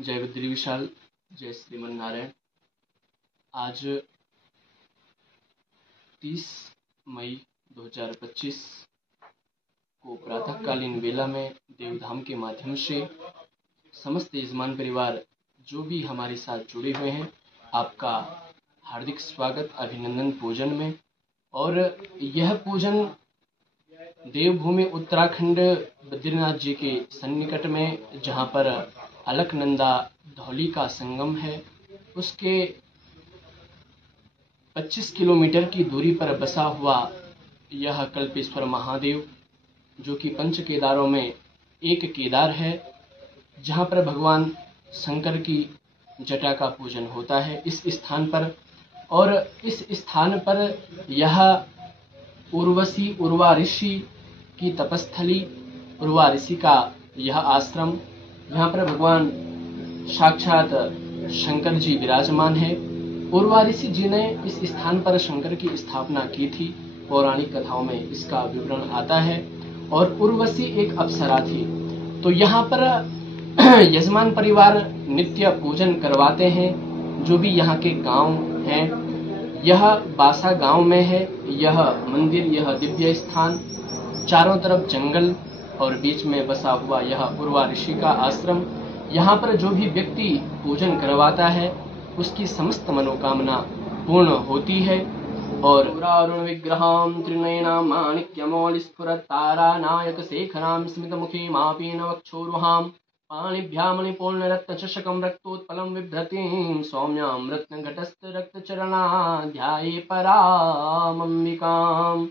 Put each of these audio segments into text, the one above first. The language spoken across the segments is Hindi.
जय बुद्धि विशाल, जय श्रीमन नारायण। आज 30 मई 2025 को प्रातःकालीन वेला में देवधाम के माध्यम से समस्त यजमान परिवार जो भी हमारे साथ जुड़े हुए हैं, आपका हार्दिक स्वागत अभिनंदन पूजन में। और यह पूजन देवभूमि उत्तराखंड बद्रीनाथ जी के सन्निकट में, जहाँ पर अलकनंदा धौली का संगम है, उसके 25 किलोमीटर की दूरी पर बसा हुआ यह कल्पेश्वर महादेव, जो कि पंच केदारों में एक केदार है, जहाँ पर भगवान शंकर की जटा का पूजन होता है इस स्थान पर। और इस स्थान पर यह उर्वशी उर्वा ऋषि की तपस्थली, उर्वा ऋषि का यह आश्रम, यहाँ पर भगवान साक्षात शंकर जी विराजमान है। उर्वा ऋषि जी ने इस स्थान पर शंकर की स्थापना की थी, पौराणिक कथाओं में इसका विवरण आता है। और उर्वशी एक अप्सरा थी। तो यहाँ पर यजमान परिवार नित्य पूजन करवाते हैं। जो भी यहाँ के गांव हैं, यह बासा गांव में है यह मंदिर, यह दिव्य स्थान। चारों तरफ जंगल और बीच में बसा हुआ यह उर्वा ऋषि का आश्रम। यहाँ पर जो भी व्यक्ति पूजन करवाता है, उसकी समस्त मनोकामना पूर्ण होती है। और अरुण विग्रहां त्रिनयनां माणिक्यमौलिस्फुरत्तारा नायक शेखरां स्मितमुखी मापीन वक्षोरुहां पाणिभ्यां मणिपूर्णरत्नचषकं रक्तोत्पलं बिभ्रतीं सौम्यां रत्नघटस्थरक्तचरणा ध्याये परामम्बिकाम्।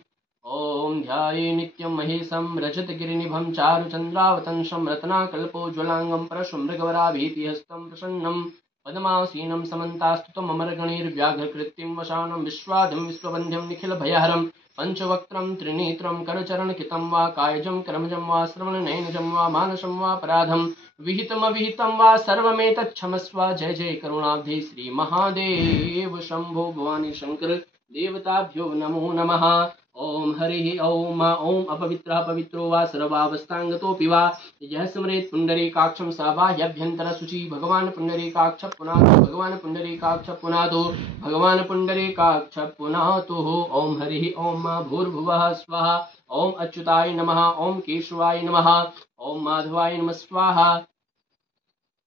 ॐ ध्याये नित्यं महेशं रजतगिरिनिभं चारुचन्द्रावतंसं रत्नाकल्पोज्ज्वलाङ्गं परशुमृगवराभीतिहस्तं प्रसन्नं पद्मासीनं समन्तास्तुतममरगणैर्व्याघ्रकृत्तिं वशानं विश्वाधिं विश्ववन्ध्यं निखिलभयहरं पञ्चवक्त्रं त्रिनेत्रं करचरणकितं वा कायजं कर्मजं वा श्रवणनयनजं वा मानसं वा पराधं विहितमविहितं वा सर्वमेतच्छमस्व। जय जय करुणाब्धे श्री महादेव शंभो भवानी शंकर देवताभ्यो नमो नमः। ओम हरि ओम। ओम अपवित्रः पवित्रो वा सर्वावस्थांगतोऽपि वा यः स्मरेत् पुण्डरीकाक्षं स बाह्याभ्यन्तरशुचिः। भगवान् पुण्डरीकाक्ष पुनातु, भगवान् पुण्डरीकाक्ष पुनातु, भगवान् पुण्डरीकाक्ष पुनातु। ओम हरि ओम। भूर्भुवः स्वः। ओम अच्युताय नमः। ओम केशवाय नमः। ओम माधवाय नमः स्वाहा।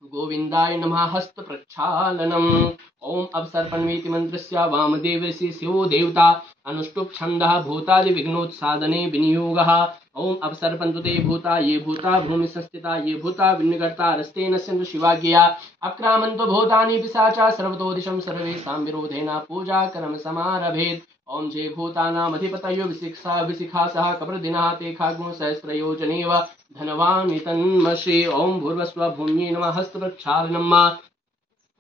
गोविंदाय नमः। हस्त प्रक्षालनम्। ओम अवसर्पणवेति मंत्रस्य वामदेव ऋषि शिवो देवता अनुष्टुप छंदः भूतादि विघ्नोत्सादने विनियोगः। ओम अवसर्पन्तु ते भूता ये भूता भूमि संस्थिता ये भूता विनिर्गता रस्ते नश्यन्तु शिवाज्ञया अक्रामन्तु भूतानि पिशाचा सर्वतो दिशं सर्वेषां विरोधेन पूजा कर्म समारभेत्। ओम जय भूतानामधिपतयो विशिखासः कप्रदिनः ते खाग्नो सहस्रयोजनेव धनवान् तन्मषे। ओम भूर्भुवस्सुवः भूम्यै नमः। हस्त प्रक्षालनम्।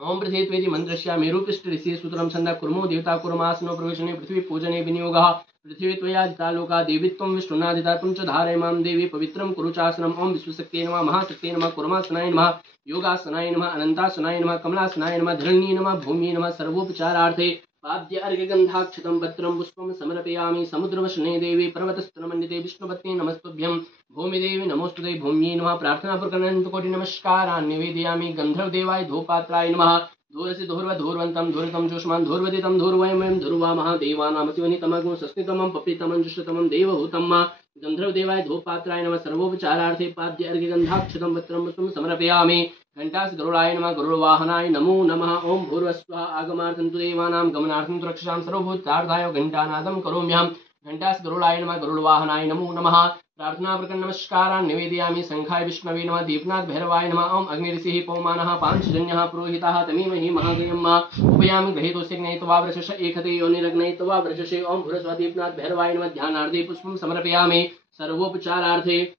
ओम पृथ्वी मंत्रस्य मेरुपृष्ठ ऋषि सूत्रम छंद कुर्मो देवता कुर्मासनो प्रवेशने पृथ्वी पूजने विनियोगः। पृथ्वी त्वयादिता लोका देवीत्वं विष्णुनादिता त्वं च धारयमां देवी पवित्रं कुरु चासनम्। ओम विश्वशक्तिये नमः। महाशक्तिये नमः। कुर्मासनाय नमः। योगासनाय नमः। अनंतासनाय नमः। कमलासनाय नमः। धरण्ये नमः। भूम्ये नमः। सर्वोपचारार्थे पाद्य अर्घ्यगन्धाक्षतं पत्रं पुष्पं समर्पयामि। समुद्रवशने देवी पर्वतस्तनमण्डिते विष्णुपत्नी नमस्तुभ्यं। भूमिदेवी नमोस्तुते। भूम्यै नमः। प्रार्थनापूर्वकं नमस्कारान् निवेदयामि। गन्धर्वदेवाय धूपात्राय नमः। धूरसि धूर्वधूर्वन्तं धूर्तं जोष्मान् धूर्वदितं धूर्वयं धूर्वामः। देवानामसिवनितमगुं सस्नितमं पप्रितमं जुष्टतमं देवभूतं गन्धर्वदेवाय धूपात्राय नमः। सर्वोपचारार्थे पाद्य अर्घ्यगन्धाक्षतं पत्रं पुष्पं समर्पयामि। घंटास गरुड़ाय नमः। गरुड़वाहनाय नमो नमः। ओम भूर्भुवस्सुवः। आगमार्थं तु देवानां गमनार्थं तु रक्षसां सर्वभूतार्थाय घंटानादं करोम्यहम्। घंटास गरुड़ाय नमः। गरुड़वाहनाय नमो नमः। प्रार्थनापूर्वकं नमस्कारान् निवेदयामि। शंखाय विष्णवे नमः। दीपनाथ भैरवाय नमः। ओम अग्निऋषिः पौमानः पांचजन्यः पुरोहितः तमीमहि महागयम् उपयामि ग्रहीतोऽस्यग्नयित्वा वृषश एकते योनिरग्नयित्वा वृषशे। ओम भूर्भुवस्सुवः दीपनाथ भैरवाय नमः। ध्यानार्थे पुष्पं समर्पयामि। सर्वोपचारार्थे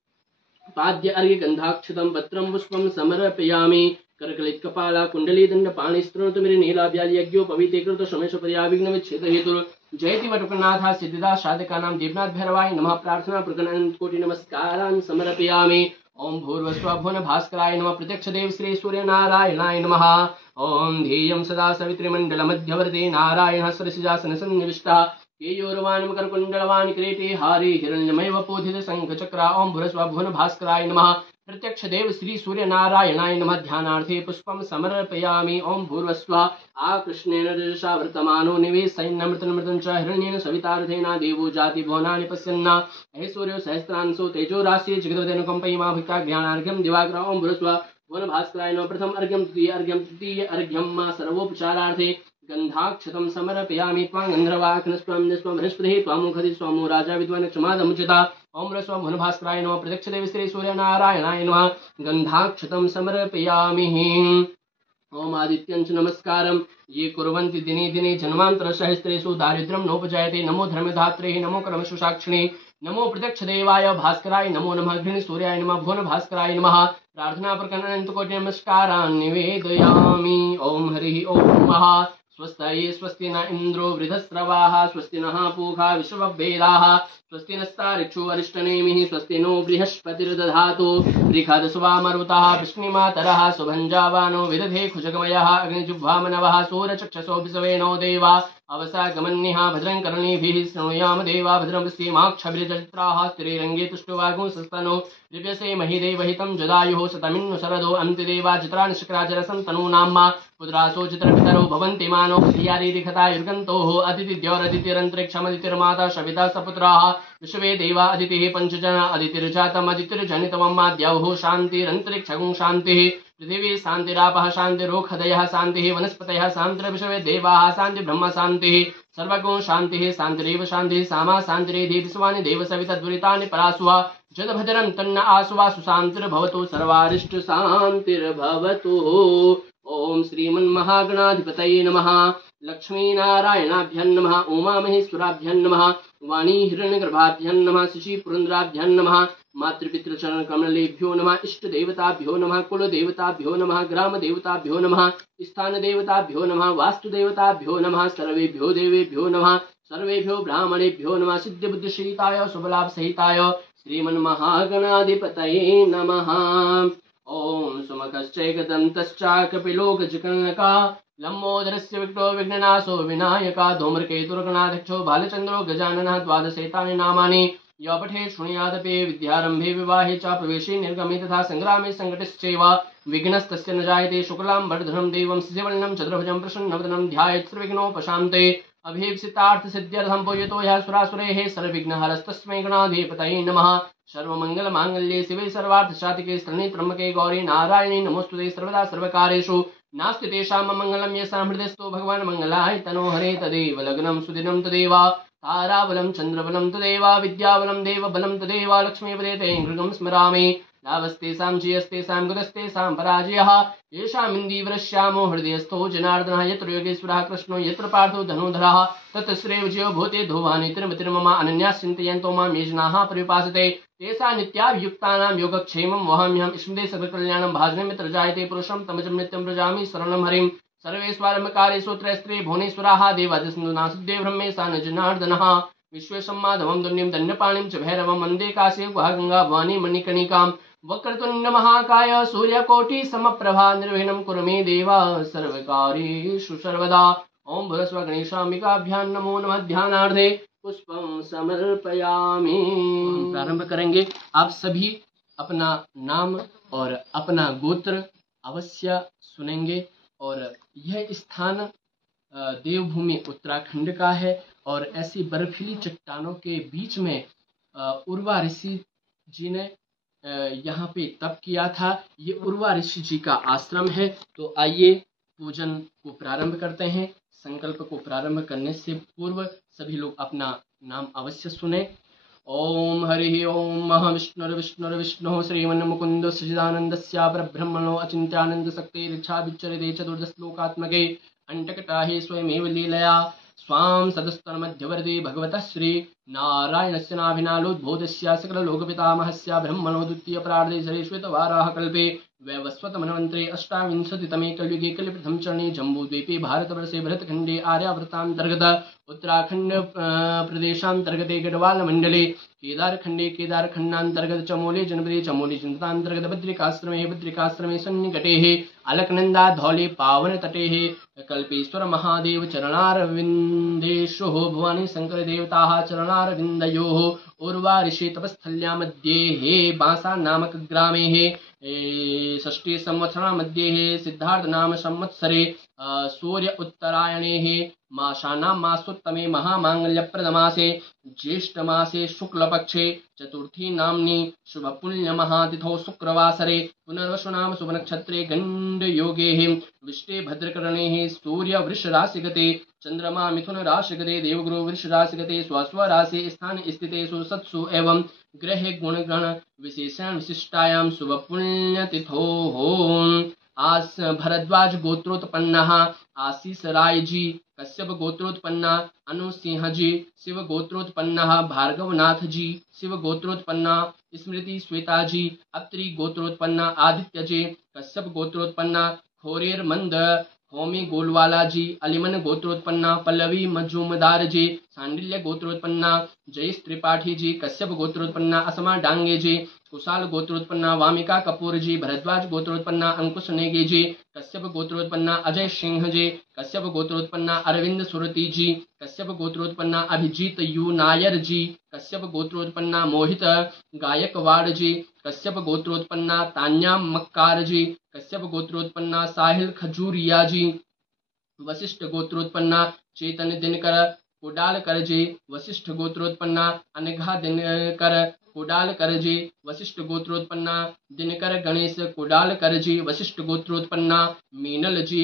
पाद्य अर्घ्यगन्धाक्षतं पत्रं पुष्पं समर्पयामि। करकलित कपाला कुंडली दंड पाणि स्तृणुत मेरे नीलाभ्याज यज्ञो पवित्रीकृत शमेश पर्याविघ्न विच्छेद हेतु जयति वटुकनाथ सिद्धिदा साधका नाम देवनाथ भैरवाय नमः। प्रार्थना प्रकरण कोटि नमस्कारान् समर्पयामि। ओम भूर्भुवस्सुवः भुवन भास्कराय नमः। प्रत्यक्ष देव श्री सूर्य नारायणाय नमः। ओम ध्येयं सदा सवितृमण्डल मध्यवर्ती नारायणः सरसिजासन सन्निविष्टः केयूरवान् मकरकुण्डलवान् किरीटे हारे हिरण्यमय वपोधित शंखचक्र। ओम भूर्भुवस्सुवः भुवन भास्कराय नमः। प्रत्यक्ष देव श्री सूर्य नारायणाय नमः। ध्यानार्थे पुष्पम समर्पयामि। ओम भूर्भुवस्सुवः आकृष्णेन रजसा वर्तमानो निवेशयन्नमृतमृतं च हिरण्येन सवितार्थेन देवो जाति भुवनानि पश्यन्ना हे सूर्यो सहस्रांशो तेजो राशि जगदवदनुकंपयिमा भक्ता ज्ञानार्घ्यं दिवाकर। ओम भूर्भुवस्सुवः भुवन भास्कराय नमः। प्रथम अर्घ्यं द्वितीय तृतीय अर्घ्यं मा सर्वोपचारार्थे गंधाक्षतं समर्पयामि। त्वां गन्धर्वाख्नस्त्वं निस्त्वं बृहस्पतिः त्वामुखति स्वमो राजा विद्वान् क्षमादमुचिता। ओम रस्व भुवन भास्कराय नमः। प्रत्यक्ष देव श्री सूर्य नारायणाय नमः। गंधाक्षतं समर्पयामि। ओम आदित्यंच नमस्कारं ये कुर्वन्ति दिने दिने जन्मांतर सहस्रेषु दारिद्र्यं नोपजायते। नमो धर्मधात्रे नमो कर्मसु साक्षिणे नमो प्रत्यक्ष देवाय भास्कराय नमो नमः। गृहिणी सूर्याय नमः। भुवन भास्कराय नमः। प्रार्थना प्रकरण अनंत कोटि नमस्कारान् निवेदयामि। ओम हरि ओम महा स्वस्ताये स्वस्ति न इंद्रो वृधस्रवाः स्वस्ति नः पूषा विश्ववेदाः स्वस्ति नस्तारिक्षो अरिष्टनेमिः स्वस्ति नो बृहस्पतिर्दधातु बृहदस्वामरुतः वृष्णिमातरः सुभञ्जावानो विदधे खुशगमयः अग्निजिह्वामनवः सूरचक्षसो विसवेनो देवा अवसागमन्यः भद्रं कर्णेभिः शृणुयाम देवा भद्रं पश्येमाक्षभिर्जत्राः स्त्रीरङ्गे तुष्टुवागुंसस्तनो दिव्यसे महिदेवहितं जदायुः शतमिन्नु शरदो अन्तिदेवा चित्रा निष्क्राचरसं तनूनाम्मा पुत्रासो चित्रपितरो भवन्ति मानो श्रियारीरिखता युर्गन्तोः अदितिद्योरदितिरन्तरिक्षमदितिर्माता सविता सपुत्राः विश्वे देवा अदितिः पञ्चजना अदितिर्जातम् अदितिर्जनितमं द्यौः शान्तिरन्तरिक्षगुं शान्तिः पृथिवी शान्तिरापः शान्तिरोखदयः शान्तिः वनस्पतयः शान्तिर्विश्वे देवाः शान्ति ब्रह्म शान्तिः सर्वगुण शान्तिः शान्तिरेव शान्तिः सामा शान्तिरेधि विश्वानि देव सवितद्वरितानि परासुः जदभद्रं तन्न आसुवा सुशान्तिर्भवतु सर्वारिष्ट शान्तिर्भवतु। ओम श्रीमन्महागणाधिपतये नमः। लक्ष्मीनारायणाभ्यं नमः। उमामहेश्वराभ्यं नमः। वाणी हिरण्यगर्भाभ्यं नमः। शशिपुरन्द्राभ्यं नमः। मातृपितृचरणकमलेभ्यो नमः। इष्टदेवताभ्यो नमः। कुलदेवताभ्यो नमः। ग्रामदेवताभ्यो नमः। स्थानदेवताभ्यो नमः। वास्तुदेवताभ्यो नमः। सर्वेभ्यो देवेभ्यो नमः। सर्वेभ्यो ब्राह्मणेभ्यो नमः। सिद्धिबुद्धिसहिताय शुभलाभसहिताय श्रीमन्महागणाधिपतये नमः। ओम सुमुखश्चैकदन्तश्चाकपिलो गजकर्णका लम्बोदरस्य विघ्नो विघ्ननाशो विनायका धूम्रकेतुर्गणाध्यक्षो बालचन्द्रो गजाननः द्वादशैतानि नामानि य पठेत् शृणुयादपि विद्यारम्भे विवाहे च प्रवेशे निर्गमे तथा संग्रामे संकटश्चैव विघ्नस्तस्य न जायते। शुक्लाम्बरधरं देवं शिशुवर्णं चतुर्भुजं प्रसन्नवदनं ध्यायेत् सर्वविघ्नोपशान्ते। अभीप्सितार्थसिद्ध्यर्थं पूजतो ह्यः सुरासुरैः सर्वविघ्नहरस्तस्मै गणाधिपतये नमः। सर्वमङ्गलमाङ्गल्ये शिवे सर्वार्थसाधिके शरण्ये त्र्यम्बके गौरी नारायणी नमोस्तुते सर्वदा सर्वकार्येषु नास्ति तेषां मङ्गलं येषां हृदयस्थो भगवान् मङ्गलाय तनो हरे तदेव लग्नं सुदिनं तदेव ताराबलं चन्द्रबलं तदेव विद्याबलं देवबलं तदेव लक्ष्मीपदे ते मृगं स्मरामि लाभस्तेषां जयस्तेषां गतस्तेषां पराजयः येषामिन्दीवरश्यामो हृदयस्थो जनार्दनः यत्र योगेश्वरः कृष्णो यत्र पार्थो धनुधरः तत्र श्रेयविजयो भूते धुवानि तिर्मतिर्मम अनन्याः चिन्तयन्तो मां ये जनाः परिपासते तेषां नित्याभियुक्तानां योगक्षेमं वहाम्यहं स्मृते सर्वकल्याणं भाजने मित्र जायते पुरुषं तमजं नित्यं व्रजामि शरणं हरिं सर्वेष्वारम्भकार्येषु त्रयस्त्रे भुवनेश्वराः देवादिस्नुनासिद्धे ब्रह्मेशा न जनार्दनः विश्वेशम्माधवं दुर्निं दण्डपाणिं च भैरवं वन्दे काशीं गंगा भवानी मणिकर्णिकां वक्रतुण्ड महाकाय सूर्यकोटि समप्रभा निर्विघ्नं कुरु मे देवा सर्वकार्येषु सर्वदा। ओम भूर्भुवस्सुवः गणेशाम्बिकाभ्यां नमो नमः। ध्यानार्थे पुष्पं समर्पयामि। प्रारंभ करेंगे। आप सभी अपना नाम और अपना गोत्र अवश्य सुनेंगे। और यह स्थान देवभूमि उत्तराखंड का है और ऐसी बर्फीली चट्टानों के बीच में उर्वा ऋषि जी ने यहाँ पे तप किया था। ये उर्वा ऋषि जी का आश्रम है। तो आइए पूजन को प्रारंभ करते हैं। संकल्प को प्रारंभ करने से पूर्व सभी लोग अपना नाम अवश्य सुने। ओम हरि ओम महाविष्णुर्विष्णुर्विष्णुः श्रीमन्मुकुन्द सच्चिदानन्दस्य परब्रह्मणो अचिन्त्यानन्द शक्ति ऋक्षा विचरिते चतुर्दशलोकात्मके अंटकटाहे स्वयमेव लीलया स्वां सदस्तन्मध्यवर्ति भगवतः श्री नारायणस्य नाभिनालोद्भूतस्य सकललोकपितामहस्य ब्रह्मणो द्वितीय प्रार्धे सरेश्वेतवाराह कल्पे वैवस्वतमन्वन्तरे अष्टाविंशतितमे कलियुगे कलिप्रथम चरणे जम्बूद्वीपे भारतवर्षे भरतखण्डे आर्यावर्तान्तर्गत उत्तराखण्ड प्रदेशान्तर्गते गढ़वालमण्डले केदारखण्डे केदारखण्डान्तर्गत चमोली जनपदे चमोली जनपदान्तर्गत बद्रिकाश्रमे बद्रिकाश्रमे सन्निकटे अलकनन्दा धौले पावनतटे कल्पेश्वर महादेव चरणारविन्देषु भुवने शंकर देवताः चरणारविन्दयोः उर्वा ऋषि तपस्थल्या मध्ये हे बांसा नामक ग्रामे हे षष्ठी संवत्सरा मध्ये हे सिद्धार्थ नाम संवत्सरे सूर्य उत्तरायणे हे मासानां मासोत्तमे महामांगल्यप्रदमासे ज्येष्ठमासे शुक्लपक्षे चतुर्थी नाम्नि शुभपुण्यमहातिथौ शुक्रवासरे पुनर्वसु नाम शुभनक्षत्रे गण्डयोगे विष्टे भद्रकरणे सूर्यवृषराशिगते चंद्रमा मिथुन राशिगते देवगुरु वृषराशिगते स्वस्वराशि स्थान स्थितेषु सत्सु एवं ग्रहे गुणगण विशेषण विशिष्टायां शुभपुण्यतिथो आस भरद्वाज गोत्रोत्पन्नः आशीष राय जी कश्यप गोत्रोत्पन्ना अनु सिंह जी शिव गोत्रोत्पन्नः भार्गवनाथ जी शिव गोत्रोत्पन्ना स्मृति श्वेता जी अत्रि गोत्रोत्पन्ना आदित्य जी कश्यप गोत्रोत्पन्ना खोरेर मंद होमी गोलवाला जी अलिमन गोत्रोत्पन्ना पल्लवी मजूमदार जी सांडिल्य गोत्रोत्पन्ना जयेश त्रिपाठी जी कश्यप गोत्रोत्पन्ना असमा डांगे जी कुशाल गोत्रोत्पन्ना वामिका कपूर जी भरद्वाज गोत्रोत्पन्ना अंकुश नेगे जी कश्यप गोत्रोत्पन्ना अजय सिंह जी कश्यप गोत्रोत्पन्ना अरविंद सुरती जी कश्यप गोत्रोत्पन्ना अभिजीत यू नायर जी कश्यप गोत्रोत्पन्ना मोहित गायकवाड़ जी कश्यप गोत्रोत्पन्ना तान्या मक्कार जी कश्यप गोत्रोत्पन्ना साहिल खजूरिया जी वशिष्ठ गोत्रोत्पन्ना चेतन दिनकर कोडालकर जी वशिष्ठ गोत्रोत्पन्ना अनघा दिनकर कोडालकर जी वशिष्ठ गोत्रोत्पन्ना दिनकर गणेश कोडालकर जी वशिष्ठ गोत्रोत्पन्ना मीनल जी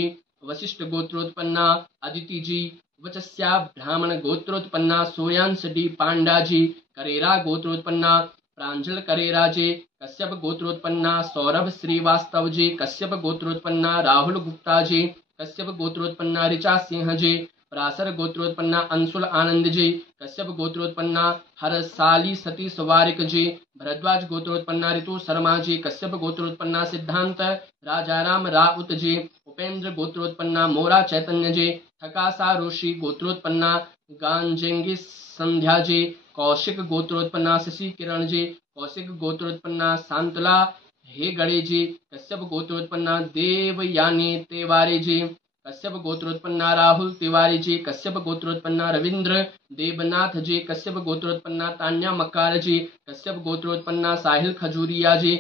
वशिष्ठ गोत्रोत्पन्ना अदिति जी वचस्या ब्राह्मण गोत्रोत्पन्ना सोयांश डी पांडा जी करेरा गोत्रोत्पन्ना प्रांजल करेरा जी कश्यप गोत्रोत्पन्ना सौरभ श्रीवास्तव जी कश्यप गोत्रोत्पन्ना राहुल गुप्ता जी कश्यप गोत्रोत्पन्ना ऋचा सिंह जी पराशर गोत्रोत्पन्ना अंशुल आनंद जी कश्यप गोत्रोत्पन्ना हरसाली सतीश वारिक जी भरद्वाज गोत्रोत्पन्ना ऋतु शर्मा जी कश्यप गोत्रोत्पन्ना सिद्धांत राजाराम राउत जी उपेंद्र गोत्रोत्पन्ना मोरा चैतन्य जी ठकासा ऋषि गोत्रोत्पन्ना गांजेंगी संध्या जी कौशिक गोत्रोत्पन्ना शशि किरण जी कौशिक गोत्रोत्पन्ना शांतला हेगड़े जी कश्यप गोत्रोत्पन्ना देवयानी तिवारी जी कश्यप गोत्रोत्पन्ना राहुल तिवारी जी कश्यप गोत्रोत्पन्ना रविंद्र देवनाथ जी कश्यप गोत्रोत्पन्ना तान्या मक्कार जी कश्यप गोत्रोत्पन्ना साहिल खजूरिया जी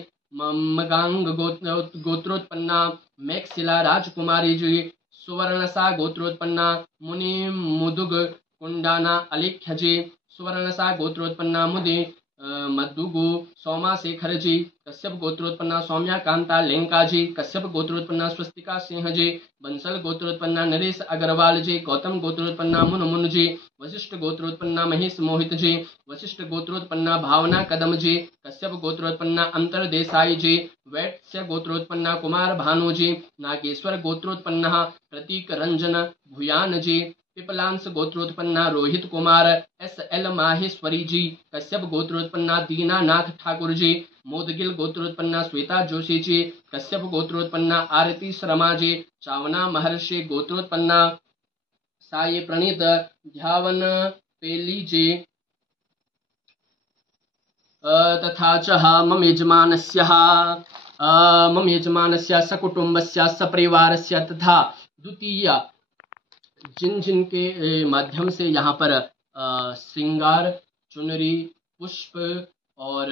मगांग गोत्रोत्पन्ना मैक्सिला राजकुमारी जी सुवर्णसा गोत्रोत्पन्ना मुनि मुदुग कुंडाना अलिख्य जी सुवर्णसा गोत्रोत्पन्ना मुदि मद्दुगु सोमा शेखर जी कश्यप गोत्रोत्पन्ना सौम्या कांता लेंका जी कश्यप गोत्रोत्पन्ना स्वस्तिका सिंह जी बंसल गोत्रोत्पन्ना नरेश अग्रवाल जी गौतम गोत्रोत्पन्ना मुन जी वशिष्ठ गोत्रोत्पन्ना महेश मोहित जी वशिष्ठ गोत्रोत्पन्ना भावना कदम जी कश्यप गोत्रोत्पन्ना अंतर देसाई जी वैत्स्य गोत्रोत्पन्ना कुमार भानु जी नागेश्वर गोत्रोत्पन्ना प्रतीक रंजन भूयान जी पिपलांश गोत्रोत्पन्ना रोहित कुमार SL माहेश्वरी जी कश्यप गोत्रोत्पन्ना दीनानाथ ठाकुर जी मोदगिल गोत्रोत्पन्ना श्वेता जोशी जी कश्यप गोत्रोत्पन्ना आरती शर्मा जी चावना महर्षि गोत्रोत्पन्ना साई प्रणीत ध्यावन पेली जी तथा च मम यजमानस्य सकुटुम्बस्य सपरिवारस्य तथा द्वितीय जिन के माध्यम से यहाँ पर श्रृंगार चुनरी पुष्प और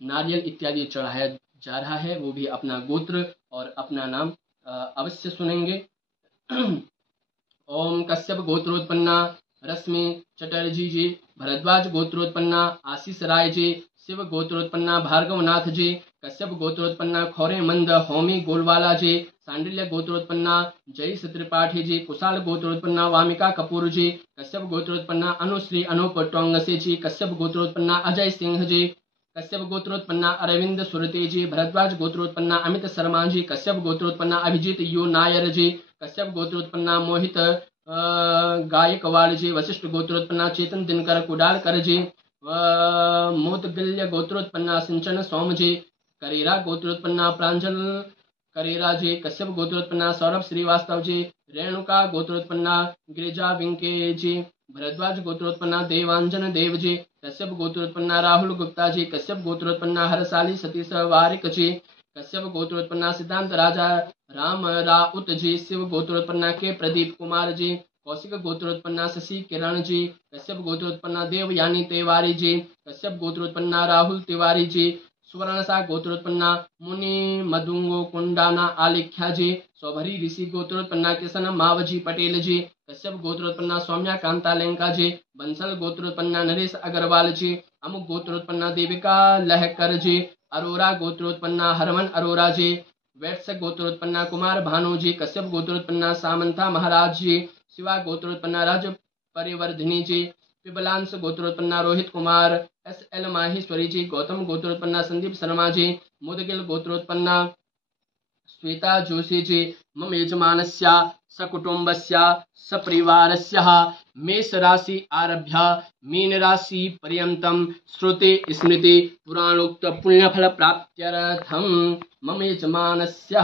नारियल इत्यादि चढ़ाया जा रहा है, वो भी अपना गोत्र और अपना नाम अवश्य सुनेंगे। ओम कश्यप गोत्रोत्पन्ना रश्मि चटर्जी जी भरद्वाज गोत्रोत्पन्ना आशीष राय जी शिव गोत्रोत्पन्ना भार्गवनाथ जी कश्यप गोत्रोत्पन्ना खौरे मंद होमी गोलवाला जी सांडिल्य गोत्रोत्पन्ना जयेश त्रिपाठी जी कुशाल गोत्रोत्पन्ना वामिका कपूर जी कश्यप गोत्रोत्पन्ना अनुश्री अनूप टोंगसे जी कश्यप गोत्रोत्पन्ना अजय सिंह जी कश्यप गोत्रोत्पन्ना अरविंद सुरते जी भरद्वाज गोत्रोत्पन्ना अमित शर्मा जी कश्यप गोत्रोत्पन्ना अभिजीत यू नायर जी कश्यप गोत्रोत्पन्ना मोहित गायकवाड़ जी वशिष्ठ गोत्रोत्पन्ना चेतन दिनकर कुडालकर जी मोदगल्य गोत्रोत्पन्ना सिंचन सोम जी करेरा गोत्रोत्पन्ना प्रांजल करेरा जी कश्यप गोत्रोत्पन्ना सौरभ श्रीवास्तव जी रेणुका गोत्रोत्पन्ना गिरिजा विंके जी भरद्वाज गोत्रोत्पन्ना देवांजन देव जी कश्यप गोत्रोत्पन्ना राहुल गुप्ता जी कश्यप गोत्रोत्पन्ना हरसाली सतीश वारिक जी कश्यप गोत्रोत्पन्ना सिद्धांत राजा राम राउत जी शिव गोत्रोत्पन्ना के प्रदीप कुमार जी कौशिक गोत्रोत्पन्ना शशि किरण जी। कश्यप गोत्रोत्पन्ना देवयानी तिवारी जी। कश्यप गोत्रोत्पन्ना राहुल तिवारी जी। सुवर्णसा गोत्रोत्पन्ना मुनि मधुंगो कुंडाना आलेख्या जी। सौभरी ऋषि गोत्रोत्पन्ना किशन मावजी पटेल जी। कश्यप गोत्रोत्पन्ना सौम्या कांता लेंका जी। बंसल गोत्रोत्पन्ना नरेश अग्रवाल जी। अमुक गोत्रोत्पन्ना देविका लहकर जी। अरोरा गोत्रोत्पन्ना हरमन अरोरा जी। वैश्य गोत्रोत्पन्ना कुमार भानु जी। कश्यप गोत्रोत्पन्ना सामंता महाराज जी। शिवा गोत्रोत्पन्ना राज परिवर्धिनी जी। पिबलांश गोत्रोत्पन्ना रोहित कुमार एस एल माहेश्वरी जी। गौतम गोत्रोत्पन्ना संदीप शर्मा जी। मुदगिल गोत्रोत्पन्ना श्वेता जोशी जी। मम यजमानस्य सकुटुम्बस्य सपरिवारस्य मेष राशि आरभ्य मीन राशि पर्यन्तं श्रुति स्मृति पुराणोक्त पुण्यफल प्राप्त्यर्थं मम यजमानस्य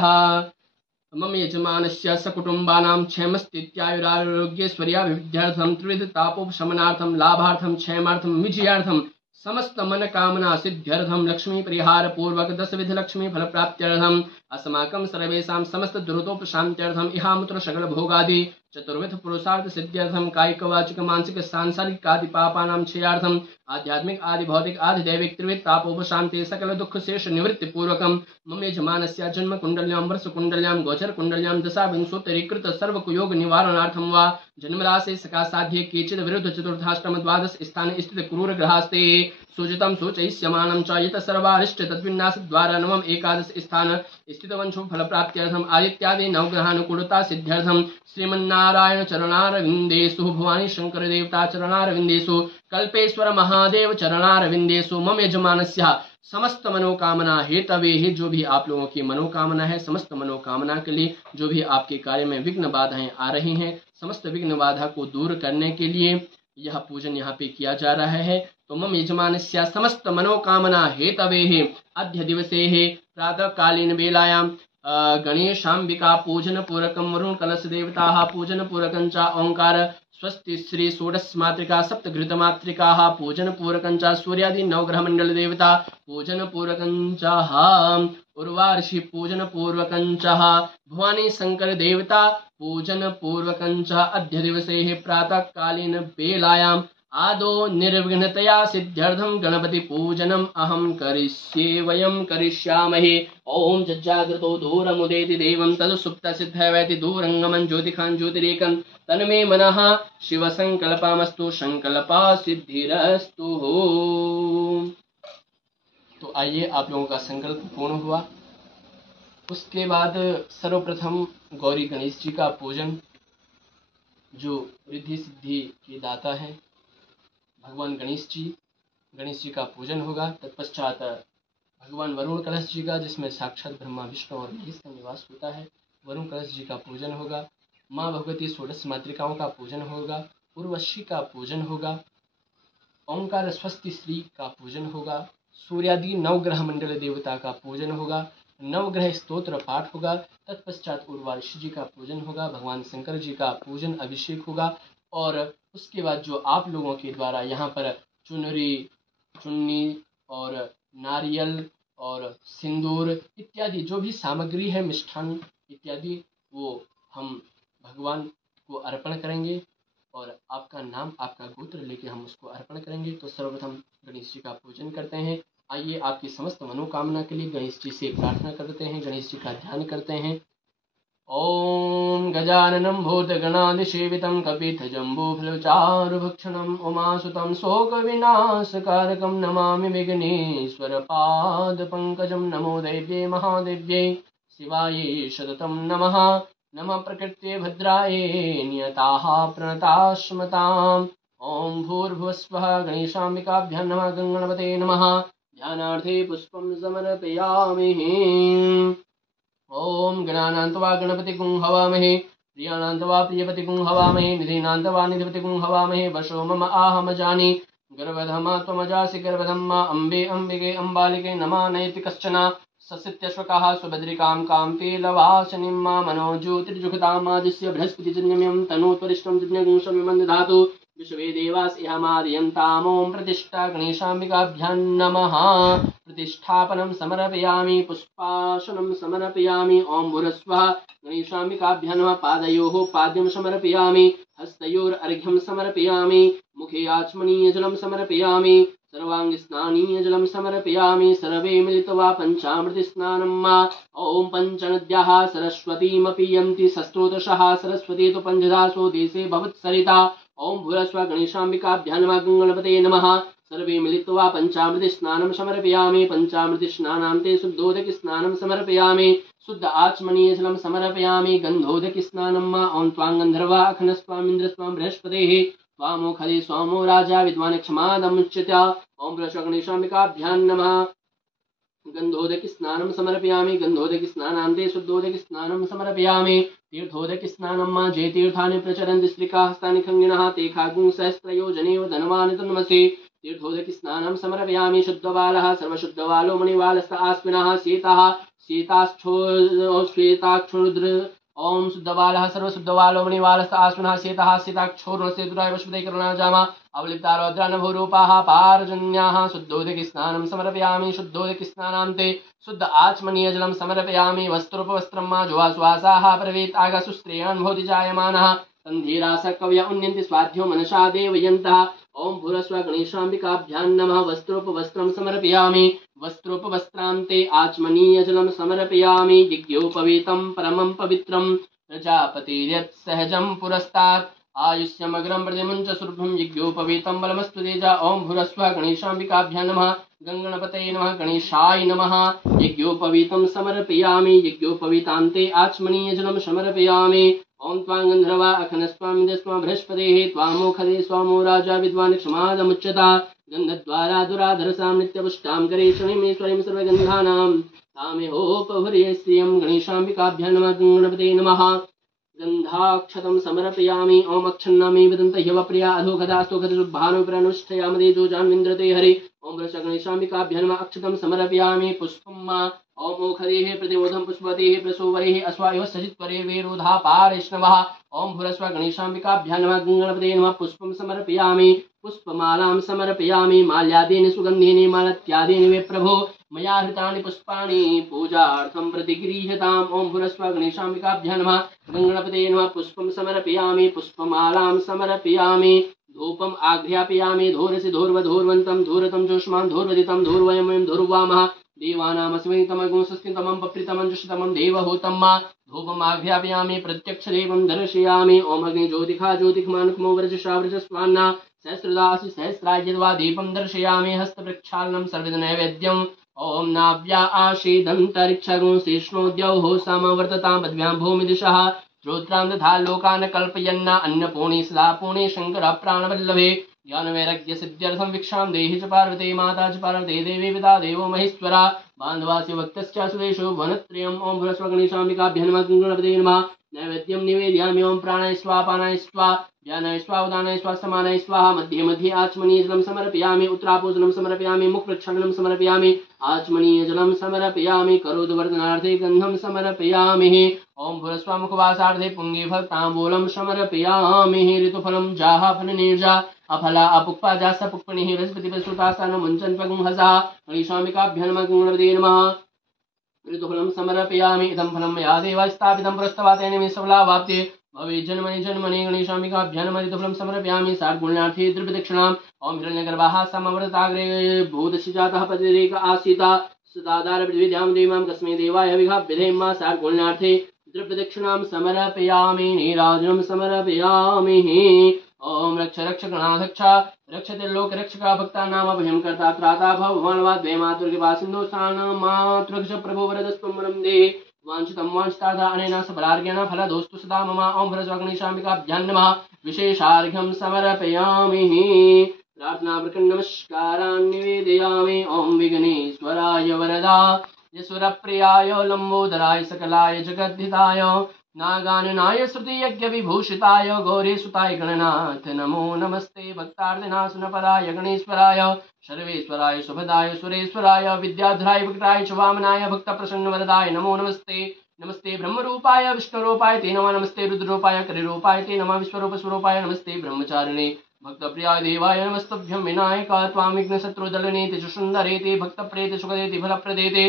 सकुटुम्बानां क्षेमस्थित्यायुरारोग्यैश्वर्याभिवृद्ध्यर्थं त्रिविध तापोपशमनार्थं लाभार्थं क्षेमार्थं विजयार्थं समस्त मन कामना सिद्ध्यर्थं लक्ष्मी परिहार पूर्वक 10 विध लक्ष्मी फल प्राप्त्यर्थं अस्माकं सर्वेषां समस्त दुरितोपशान्त्यर्थं इहामुत्र सकल भोगादि चतुर्विध पुरुषार्थ सिद्ध्यर्थं कायिक वाचिक मानसिक सांसारिक आदि पापानां क्षयार्थं आध्यात्मिक आदि भौतिक आदि दैविक त्रिविध तापोपशान्ति सकल दुख शेष निवृत्ति पूर्वकं मम यजमानस्य जन्म कुंडल्यां वर्ष कुंडल्यां गोचर कुंडल्यां दशा विंशोत्तरीकृत सर्व कुयोग निवारणार्थं वा जन्मराशि सकासाध्य केचिद विरुद्ध चतुर्थाष्टम द्वादश स्थाने स्थित क्रूर ग्रहास्ते सूचितं सूचयिष्यमानं च यत सर्वारिष्ट तद्विन्यास द्वारा नवम एकादश स्थान स्थित वंशो फल प्राप्त्यर्थम आदित्यादि नवग्रहानुकूलता सिद्ध्यर्थम श्रीमन्नारायण चरणारविंदेषु भवानी शंकर देवता चरणारविंदेषु कल्पेश्वर महादेव चरणारविंदेषु मम यजमानस्य समस्त मनोकामना हेतवे है। जो भी आप लोगों की मनोकामना है, समस्त मनोकामना के लिए जो भी आपके कार्य में विघ्न बाधाएं आ रही हैं, समस्त विघ्न बाधा को दूर करने के लिए यह पूजन यहाँ पे किया जा रहा है। तो मम यजमानस्य समस्त मनोकामना हेतवे है अद्य दिवसे है प्रातः कालीन वेलायां गणेशांबिका पूजन पूरकं वरुण कलश देवताः पूजन पूरकं च ओंकार स्वस्ति श्री षोडश मातृका सप्तघृत मातृका पूजन पूरकं च सूर्यादि नवग्रह मंडल देवता पूजन पूरकं च उर्वार्षि पूजन पूर्वकं च भवानी शंकर देवता पूजन पूर्वकं च अद्य दिवसे प्रातः कालीन वेलायां आदो निर्विघ्नतया सिद्ध्यर्थं गणपति पूजनम अहम करिष्ये वयं करिष्यामहे। ओम जज्जाग्रतो दूरमुदेति देवं तद सुप्त सिद्धवैति दूरंगमं ज्योतिखां ज्योतिरेकं तन्मे मनः शिव संकल्पमस्तु संकल्पा सिद्धिरस्तु। तो आइए, आप लोगों का संकल्प पूर्ण हुआ। उसके बाद सर्वप्रथम गौरी गणेश जी का पूजन, जो रिद्धि सिद्धि के दाता हैं, भगवान गणेश जी का पूजन होगा। तत्पश्चात भगवान वरुण कलश जी का, जिसमें साक्षात ब्रह्मा विष्णु और महेश का निवास होता है, वरुण कलश जी का पूजन होगा। माँ भगवती षोडश मातृकाओं का पूजन होगा। उर्वशी का पूजन होगा। ओंकार स्वस्ति श्री का पूजन होगा। सूर्यादि नवग्रह मंडल देवता का पूजन होगा। नवग्रह स्तोत्र पाठ होगा। तत्पश्चात उर्वशी जी का पूजन होगा। भगवान शंकर जी का पूजन अभिषेक होगा। और उसके बाद जो आप लोगों के द्वारा यहाँ पर चुन्नी और नारियल और सिंदूर इत्यादि जो भी सामग्री है, मिष्ठान इत्यादि, वो हम भगवान को अर्पण करेंगे और आपका नाम, आपका गोत्र लेके हम उसको अर्पण करेंगे। तो सर्वप्रथम गणेश जी का पूजन करते हैं। आइए, आपकी समस्त मनोकामना के लिए गणेश जी से प्रार्थना करते हैं, गणेश जी का ध्यान करते हैं। ओम गजाननं भूतगणाधिसेवितं कपित्थजम्बूफलचारुभक्षणं उमासुतं शोकविनाशकारकं नमामि विघ्नेश्वरपादपङ्कजं। नमो देव्यै महादेव्यै शिवायै सततं नमः। नमः प्रकृत्यै भद्रायै नियताः प्रणतास्मताम्। ओम भूर्भुवस्वः गणेशाम्बिकाभ्यां नमः। गणपते नमः। ध्यानार्थे पुष्पं समर्पयामि। ओम गणानान्त्वा गणपतिगुं हवामहे। प्रियाणान्त्वा प्रियपतिगुं हवामहे। निधीनान्त्वा निधिपतिगुं हवामहे। वशो मम आहमजानि गर्भधमा त्वमजासि गर्भधम्मा। अम्बे अम्बिके अम्बालिके नमा नयति कश्चन। ससित्यश्वकाः सुभद्रिकां कान्ते लवासनिं मा मनोज्योतिर्जुषतामादिस्य बृहस्पतिजन्यं तनोत्वरिष्ठं जिज्ञगुंसमिमं दधातु। विश्वे देवास इहमादयन्ताम्। ओम प्रतिष्ठा गणेशाम्बिकाभ्यां नमः। प्रतिष्ठापनं समर्पयामि पुष्पाशनं समर्पयामि ॐ भूरस्वः गणेशाम्बिकाभ्यां नमः पादयोः पाद्यं समर्पयामि हस्तयोरर्घ्यं समर्पयामि मुखे आचमनीयजलं समर्पयामि सर्वाङ्गस्नानीयजलं समर्पयामि सर्वे मिलित्वा पञ्चामृतस्नानं मा ॐ पञ्चनद्याः सरस्वतीमपि यन्ति सस्रोतषः सरस्वती तु पञ्चदासो देशे भवत्सरिता ॐ भूरस्वः गणेशाम्बिकाभ्यां नमः गणपतये नमः सर्वे मिलित्वा पञ्चामृतस्नानं समर्पयामि पञ्चामृतस्नानान्ते शुद्धोदकस्नानं समर्पयामि शुद्ध आचमनीयजलं समर्पयामि गन्धोदकस्नानं मा ॐ त्वां गन्धर्वा अखनस्त्वामिन्द्रस्त्वां बृहस्पतेः त्वामोखदे सोमो राजा विद्वान् क्षमादमुच्यते ॐ भूरस्वः गणेशाम्बिकाभ्यां नमः गन्धोदकस्नानं समर्पयामि गन्धोदकस्नानान्ते शुद्धोदकस्नानं समर्पयामि तीर्थोदकस्नानं मा जे तीर्थानि प्रचरन्ति स्त्रिकाहस्तानि खङ्गिणः ते खागुं सहस्रयोजनेव धनवान् तन्मसि तीर्थोदकस्नानं समर्पयामि शुद्धबालः सर्वशुद्धबालो मणिबालस्त आस्विनः श्वेताक्षोरुद्र ॐ शुद्धबालः सर्वशुद्धबालो मणिबालस्त आस्विनः श्वेतः श्वेताक्षोरुणसेतुराय वशुपते करुणाजामा अवलिप्ता रौद्रानभूरूपाः पारजन्याः शुद्धोदकस्नानं समर्पयामि शुद्धोदकस्नानान्ते शुद्ध आचमनीयजलं समर्पयामि वस्त्रोपवस्त्रं मा जुवाश्वासाः प्रवेत् आगसु स्त्रियान् भवति जायमानः तन्धीरासः कवय उन्यन्ति स्वाध्यो मनसा देवयन्तः ॐ भूरस्वः गणेशाम्बिकाभ्यां नमः वस्त्रोपवस्त्रं समर्पयामि वस्त्रोपवस्त्रान्ते आचमनीयजलं समर्पयामि यज्ञोपवीतं परमं पवित्रं प्रजापतिर्यत् सहजं पुरस्तात् आयुष्यमग्रं प्रतिमुञ्च सुरभं यज्ञोपवीतं बलमस्तु तेजा ॐ भूरस्वः गणेशाम्बिकाभ्यां नमः गणपतये नमः गणेशाय नमः यज्ञोपवीतं समर्पयामि यज्ञोपवीतान्ते आचमनीयजलं समर्पयामि ॐ त्वां गन्धर्वा अखनस्त्वामिन्द्रस्त्वां बृहस्पतेः त्वामोखदे सोमो राजा विद्वान् क्षमादमुच्यता गन्धद्वारा दुराधरसां नित्यपुष्टां करेशणीमेश्वरीं सर्वगन्धानां तामेहोपभुर्ये श्रियं गणेशाम्बिकाभ्यां नमः गणपतये नमः गन्धाक्षतं समर्पयामि ॐ अक्षन्नामे वदन्त ह्यवप्रिया अधोगदास्तु गतसुभानुप्रनुष्ठयामदेजो जान्विन्द्रते हरे ॐ भूरस्वः गणेशाम्बिकाभ्यां नमः अक्षतं समर्पयामि पुष्पं मा ॐ ओखदेः प्रतिबोधं पुष्पवतेः प्रसोवरेः अश्वायुः सचित्वरे वेरुधा पारेष्णवः ॐ भूरस्वः गणेशाम्बिकाभ्यां नमः गणपतये नमः पुष्पं समर्पयामि पुष्पमालां समर्पयामि माल्यादीनि सुगन्धीनि मालत्यादीनि वे प्रभो मया हृतानि पुष्पाणि पूजार्थं प्रतिगृह्यताम् ॐ भूरस्वः गणेशाम्बिकाभ्यां नमः गणपतये नमः पुष्पं समर्पयामि पुष्पमालां समर्पयामि धूपम् आघ्रापयामि धूरसि धूर्वधूर्वन्तं धूरतं जोष्मान् धूर्वदितं धूर्वयं वयं धूर्वामः देवानामस्मै तमगुंसस्तितमं पप्रितमं जुषितमं देवहूतं मा धूपम् आघ्रापयामि प्रत्यक्षदेवं दर्शयामि ॐ अग्निज्योतिखा ज्योतिखमानुखमो व्रजश्रावृजस्वान्ना सहस्रदासि सहस्रायद्वा दीपं दर्शयामि हस्तप्रक्षालनं सर्वनैवेद्यम् ॐ नाव्या आशीदन्तरिक्षगुं शेष्णोद्यौः समवर्ततां पद्भ्यां भूमिदिशः श्रोत्रां तथा लोकान् कल्पयन्ना अन्नपूर्णे सदा पूर्णे शङ्कर प्राणवल्लभे ज्ञानवैराग्यसिद्ध्यर्थं भिक्षां देहि च पार्वती माता च पार्वती देवी पिता देवो महेश्वरा बान्धवासि भक्तश्च सुरेषु वनत्रयम् ॐ भूरस्वः गणेशाम्बिकाभ्यां नमः गणपतये नमः नैवेद्यं निवेदयामि ॐ प्राणाय स्वाहा पानाय स्वाहा व्यानाय स्वाहा उदानाय स्वाहा समानाय स्वाहा मध्ये मध्ये आचमनीयजलं समर्पयामि उत्तरापोजनं समर्पयामि मुखप्रक्षालनं समर्पयामि आचमनीयजलं समर्पयामि करोदवर्धनार्थे गन्धं समर्पयामि ॐ भूरस्वः मुखवासार्थे पुण्यफलताम्बूलं समर्पयामि ऋतुफलं जाः फलनिर्जा अफला अपुक्पा जास पुक्पणिः बृहस्पतिप्रसूतासानं मुञ्चन्त्वगुंहसा गणेशाम्बिकाभ्यां नमः गणपतये नमः ऋतुफलं समर्पयामि इदं फलं मया देव स्थापितं पुरस्तवातेन मे सबलावाप्ते भवे जन्मनि जन्मनि गणेशाम्बिकाभ्यां नमः ऋतुफलं समर्पयामि सार्गुण्यार्थे द्रव्यदक्षिणाम् ॐ हिरण्यगर्भाः समवर्ताग्रे भूतस्य जातः पतिरेक आसीता सदाधार पृथ्वीद्यां देवां कस्मै देवाय विघाभ्यधेम सार्गुण्यार्थे द्रव्यदक्षिणां समर्पयामि नीराजनं समर्पयामि ॐ रक्ष रक्ष गणाध्यक्ष रक्षते लोक रक्षका भक्तानाम अभयं कर्ता त्राता भवान्वा द्वे मातृकृपा सिन्धु स्थानं मातृक्ष प्रभो वरदस्त्वं वरं देहि वाञ्छितं वाञ्छितार्था अनेन सबलार्घ्येण फलदोस्तु सदा मम ॐ भूरस्वः गणेशाम्बिकाभ्यां नमः विशेषार्घ्यं समर्पयामि प्रार्थना प्रकरण नमस्कारान् निवेदयामि ॐ विघ्नेश्वराय वरदा यशुरप्रियाय लम्बोदराय सकलाय जगद्धिताय नागाननाय श्रुतियज्ञविभूषिताय गौरीसुताय गणनाथ नमो नमस्ते भक्तार्थिनाशनपराय गणेश्वराय सर्वेश्वराय सुभदाय सुरेश्वराय विद्याधराय विकटाय च वामनाय भक्तप्रसन्नवरदाय नमो नमस्ते नमस्ते ब्रह्मरूपाय विष्णुरूपाय ते नमः नमस्ते रुद्ररूपाय करिरूपाय ते नमः विश्वरूपस्वरूपाय नमस्ते ब्रह्मचारिणे भक्तप्रियाय देवाय नमस्तुभ्यं विनायका त्वां विघ्नशत्रुदलनेति सुन्दरेति भक्तप्रेति सुखदेति फलप्रदेति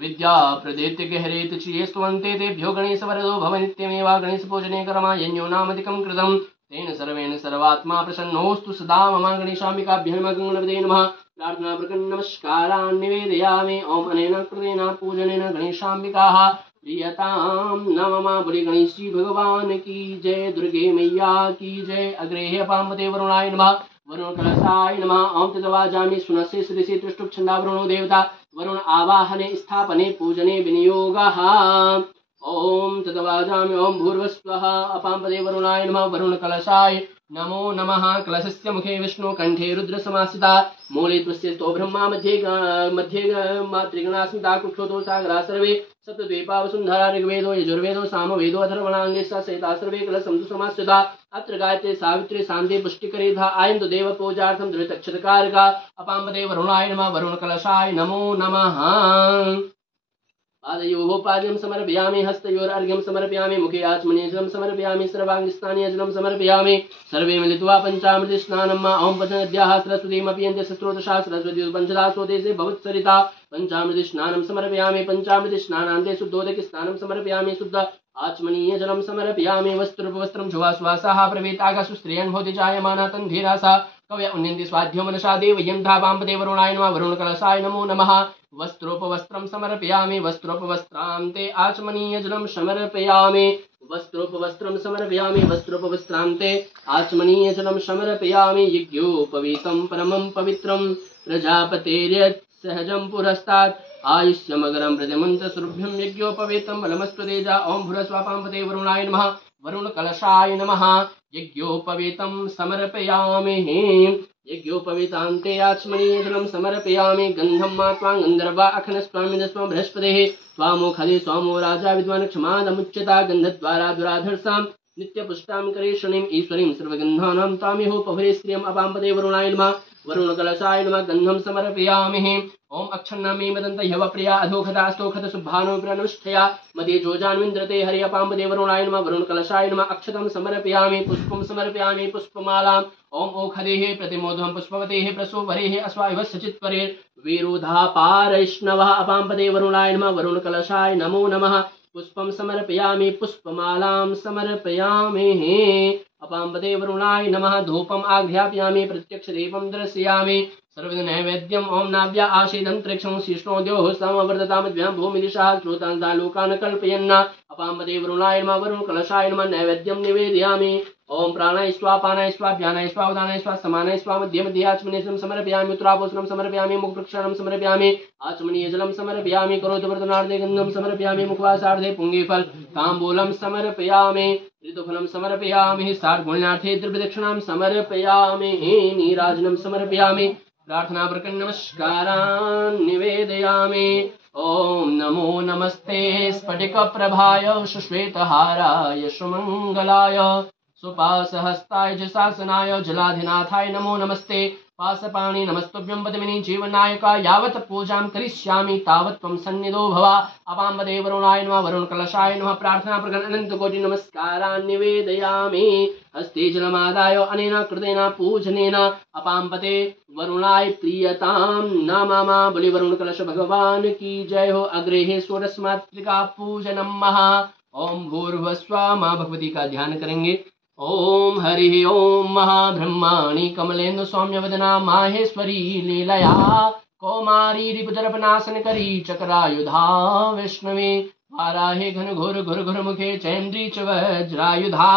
विद्याप्रदेति गहरेति चिये स्तुवन्ते तेभ्यो गणेशवरदो भव नित्यमेवा गणेशपूजने कर्माण्यो नामधिकं कृतं तेन सर्वेण सर्वात्मा प्रसन्नोऽस्तु सदा मम गणेशाम्बिकाभ्यः गणपतये नमः। प्रार्थना प्रकरण नमस्कारान् निवेदयामि। ओम अनेन कृतेन पूजनेन गणेशाम्बिकाः प्रियतां नमः। बड़े गणेश जी भगवान की जय। दुर्गे मैया की जय। अग्रेह पांबते वरुणाय नमः। वरुण कलशाय नमः। ओम तद्वाजामि सुनस्य श्रीसे तुष्टुप छंदा वरुणो देवता वरुण आवाहने स्थापने पूजने विनियोगः। ओम तद्वाजामि। ओम भूर्भुवस्वः। अपांपदे वरुणाय नमः। वरुण कलशाय नमो नमः। कलशस्य मुखे विष्णु कंठे रुद्र समासिता मूले तुस्य तो ब्रह्मा मध्ये मातृगणास्मिता कुक्षोतो सागरा सर्वे सप्तद्वीपा वसुंधरा ऋग्वेदो यजुर्वेदो सामवेदो अथर्वणांगे सहिता सर्वे कलशं समास्यता अत्र गायत्रे सावित्री शांति पुष्टिकरी धा आयन्तु देव पूजार्थं दृढक्षतकारका। अपांपदे वरुणाय नमः। वरुण कलशाय नमो नमः। पादयोः पाद्यं समर्पयामि। हस्तयोरर्घ्यं समर्पयामि। मुखे आचमनीयजलं समर्पयामि। सर्वाङ्गस्थानीयजलं समर्पयामि। सर्वे मिलित्वा पञ्चामृत स्नानं ओम पञ्चनद्याः सरस्वतीमपीयन्ते स्रोतसा सरस्वती पञ्चदा स्रोतेसे भवत्सरिता पञ्चामृत स्नानं समर्पयामि। पञ्चामृत स्नानान्ते शुद्धोदके स्नानं समर्पयामि। शुद्ध आचमनीयजलं समर्पयामि। वस्त्रोपवस्त्रं शुभाश्वासाः प्रवेतागासु स्त्रियन् भवति जायमाना तन्धीरासा कवय उन्नन्ति स्वाध्यो मनसा देवयन्था पांपते वरुणाय नमः। वरुण कलशाय नमो नमः। वस्त्रोपवस्त्रं समर्पयामि। वस्त्रोपवस्त्रान्ते आचमनीयजलं समर्पयामि। वस्त्रोपवस्त्रं समर्पयामि। वस्त्रोपवस्त्रान्ते आचमनीयजलं समर्पयामि। यज्ञोपवीतं परमं पवित्रं प्रजापतेर्यत् सहजं पुरस्तात् आयुष्यमगरं प्रतिमन्त्रसुरभ्यं यज्ञोपवीतं बलमस्त्वतेजा। ओम भूरस्वापांपते वरुणाय नमः। वरुण कलशाय नमः। यज्ञोपवीतं समर्पयामि। यज्ञोपवीतान्ते आचमनीयजलं समर्पयामि। गन्धं मा त्वां गन्धर्वा अखनस्त्वामिदस्त्वं बृहस्पतिः त्वामोखदे सोमो राजा विद्वान् क्षमादमुच्यता। गन्धद्वारा दुराधर्षां नित्यपुष्टां करेशणीं ईश्वरीं सर्वगन्धानां तामिहोपभरे श्रियम्। अपांपते वरुणाय नमः। वरुण कलशाय नमः। गन्धं समर्पयामि। ओम अक्षन्नामी मदन्त ह्यवप्रिया अधोखता अस्तोखत शुभानो प्रणुष्ठया मदे जोजान्विन्द्रते हरि। अपांपते वरुणाय नमः। वरुण कलशाय नमः। अक्षतं समर्पयामि। पुष्पं समर्पयामि। पुष्पमालाम् ओम ओखदेः प्रतिमोदं पुष्पवतेः प्रसोभरेः अश्वायुः सचित्वरे वीरोधापारैष्णवः। अपांपते वरुणाय नमः। वरुण कलशाय नमो नमः। पुष्पं समर्पयामि। पुष्पमालां समर्पयामि। अपांपते वरुणाय नमः। धूपम् आघ्रापयामि। प्रत्यक्षदीपं दर्शयामि। सर्वनैवेद्यम् ओम नाभ्या आशीदन्तरिक्षं शिष्णोद्योः समवर्धतामद्भ्यां भूमिदिशः श्रोतान्ता लोकान् कल्पयन्। अपांपते वरुणाय नमः। वरुण कलशाय नमः। नैवेद्यं निवेदयामि। ओम प्राणाय स्वाहा पानाय स्वाहा व्यानाय स्वाहा उदानाय स्वाहा समानाय स्वाहा मध्ये मध्ये आचमनीयजलं समर्पयामि। उत्तरापोषणं समर्पयामि। मुखप्रक्षालनं समर्पयामि। आचमनीयजलं समर्पयामि। करोतिवर्धनार्थे गन्धं समर्पयामि। मुखवासार्थे पुङ्गीफल ताम्बूलं समर्पयामि। ऋतुफलं समर्पयामि। सार्वगुण्यार्थे द्रव्यदक्षिणां समर्पयामि। नीराजनं समर्पयामि। प्रार्थना प्रकरण नमस्कारान् निवेदयामि। ओम नमो नमस्ते स्फटिकप्रभाय सुश्वेतहाराय सुमङ्गलाय सुपासहस्ताय जशासनाय जलाधिनाथाय नमो नमस्ते। पासपाणि नमस्तुभ्यं पद्मिनी जीवनायका यावत् पूजां करिष्यामि तावत् त्वं सन्निधो भव। अपांपते वरुणाय नमः। वरुण कलशाय नमः। प्रार्थना प्रकरण अनन्तकोटि नमस्कारान् निवेदयामि। हस्ते जलमादाय अनेन कृतेन पूजनेन अपांपते वरुणाय प्रीयतां नमः। बलि वरुण कलश भगवान की जय हो। अग्रेहे षोडशमातृका पूजनम् महा। ओम भूर्भुवस्सुवः। मां भगवती का ध्यान करेंगे। ओम हरि ओम महाब्रह्माणि कमलेन्दु सौम्यवदना माहेश्वरी लीलया कौमारी रिपुदर्पनाशनकरी चक्रायुधा विष्णवे वाराहे घन घोर घुर घुर मुखे चैन्द्री च वज्रायुधा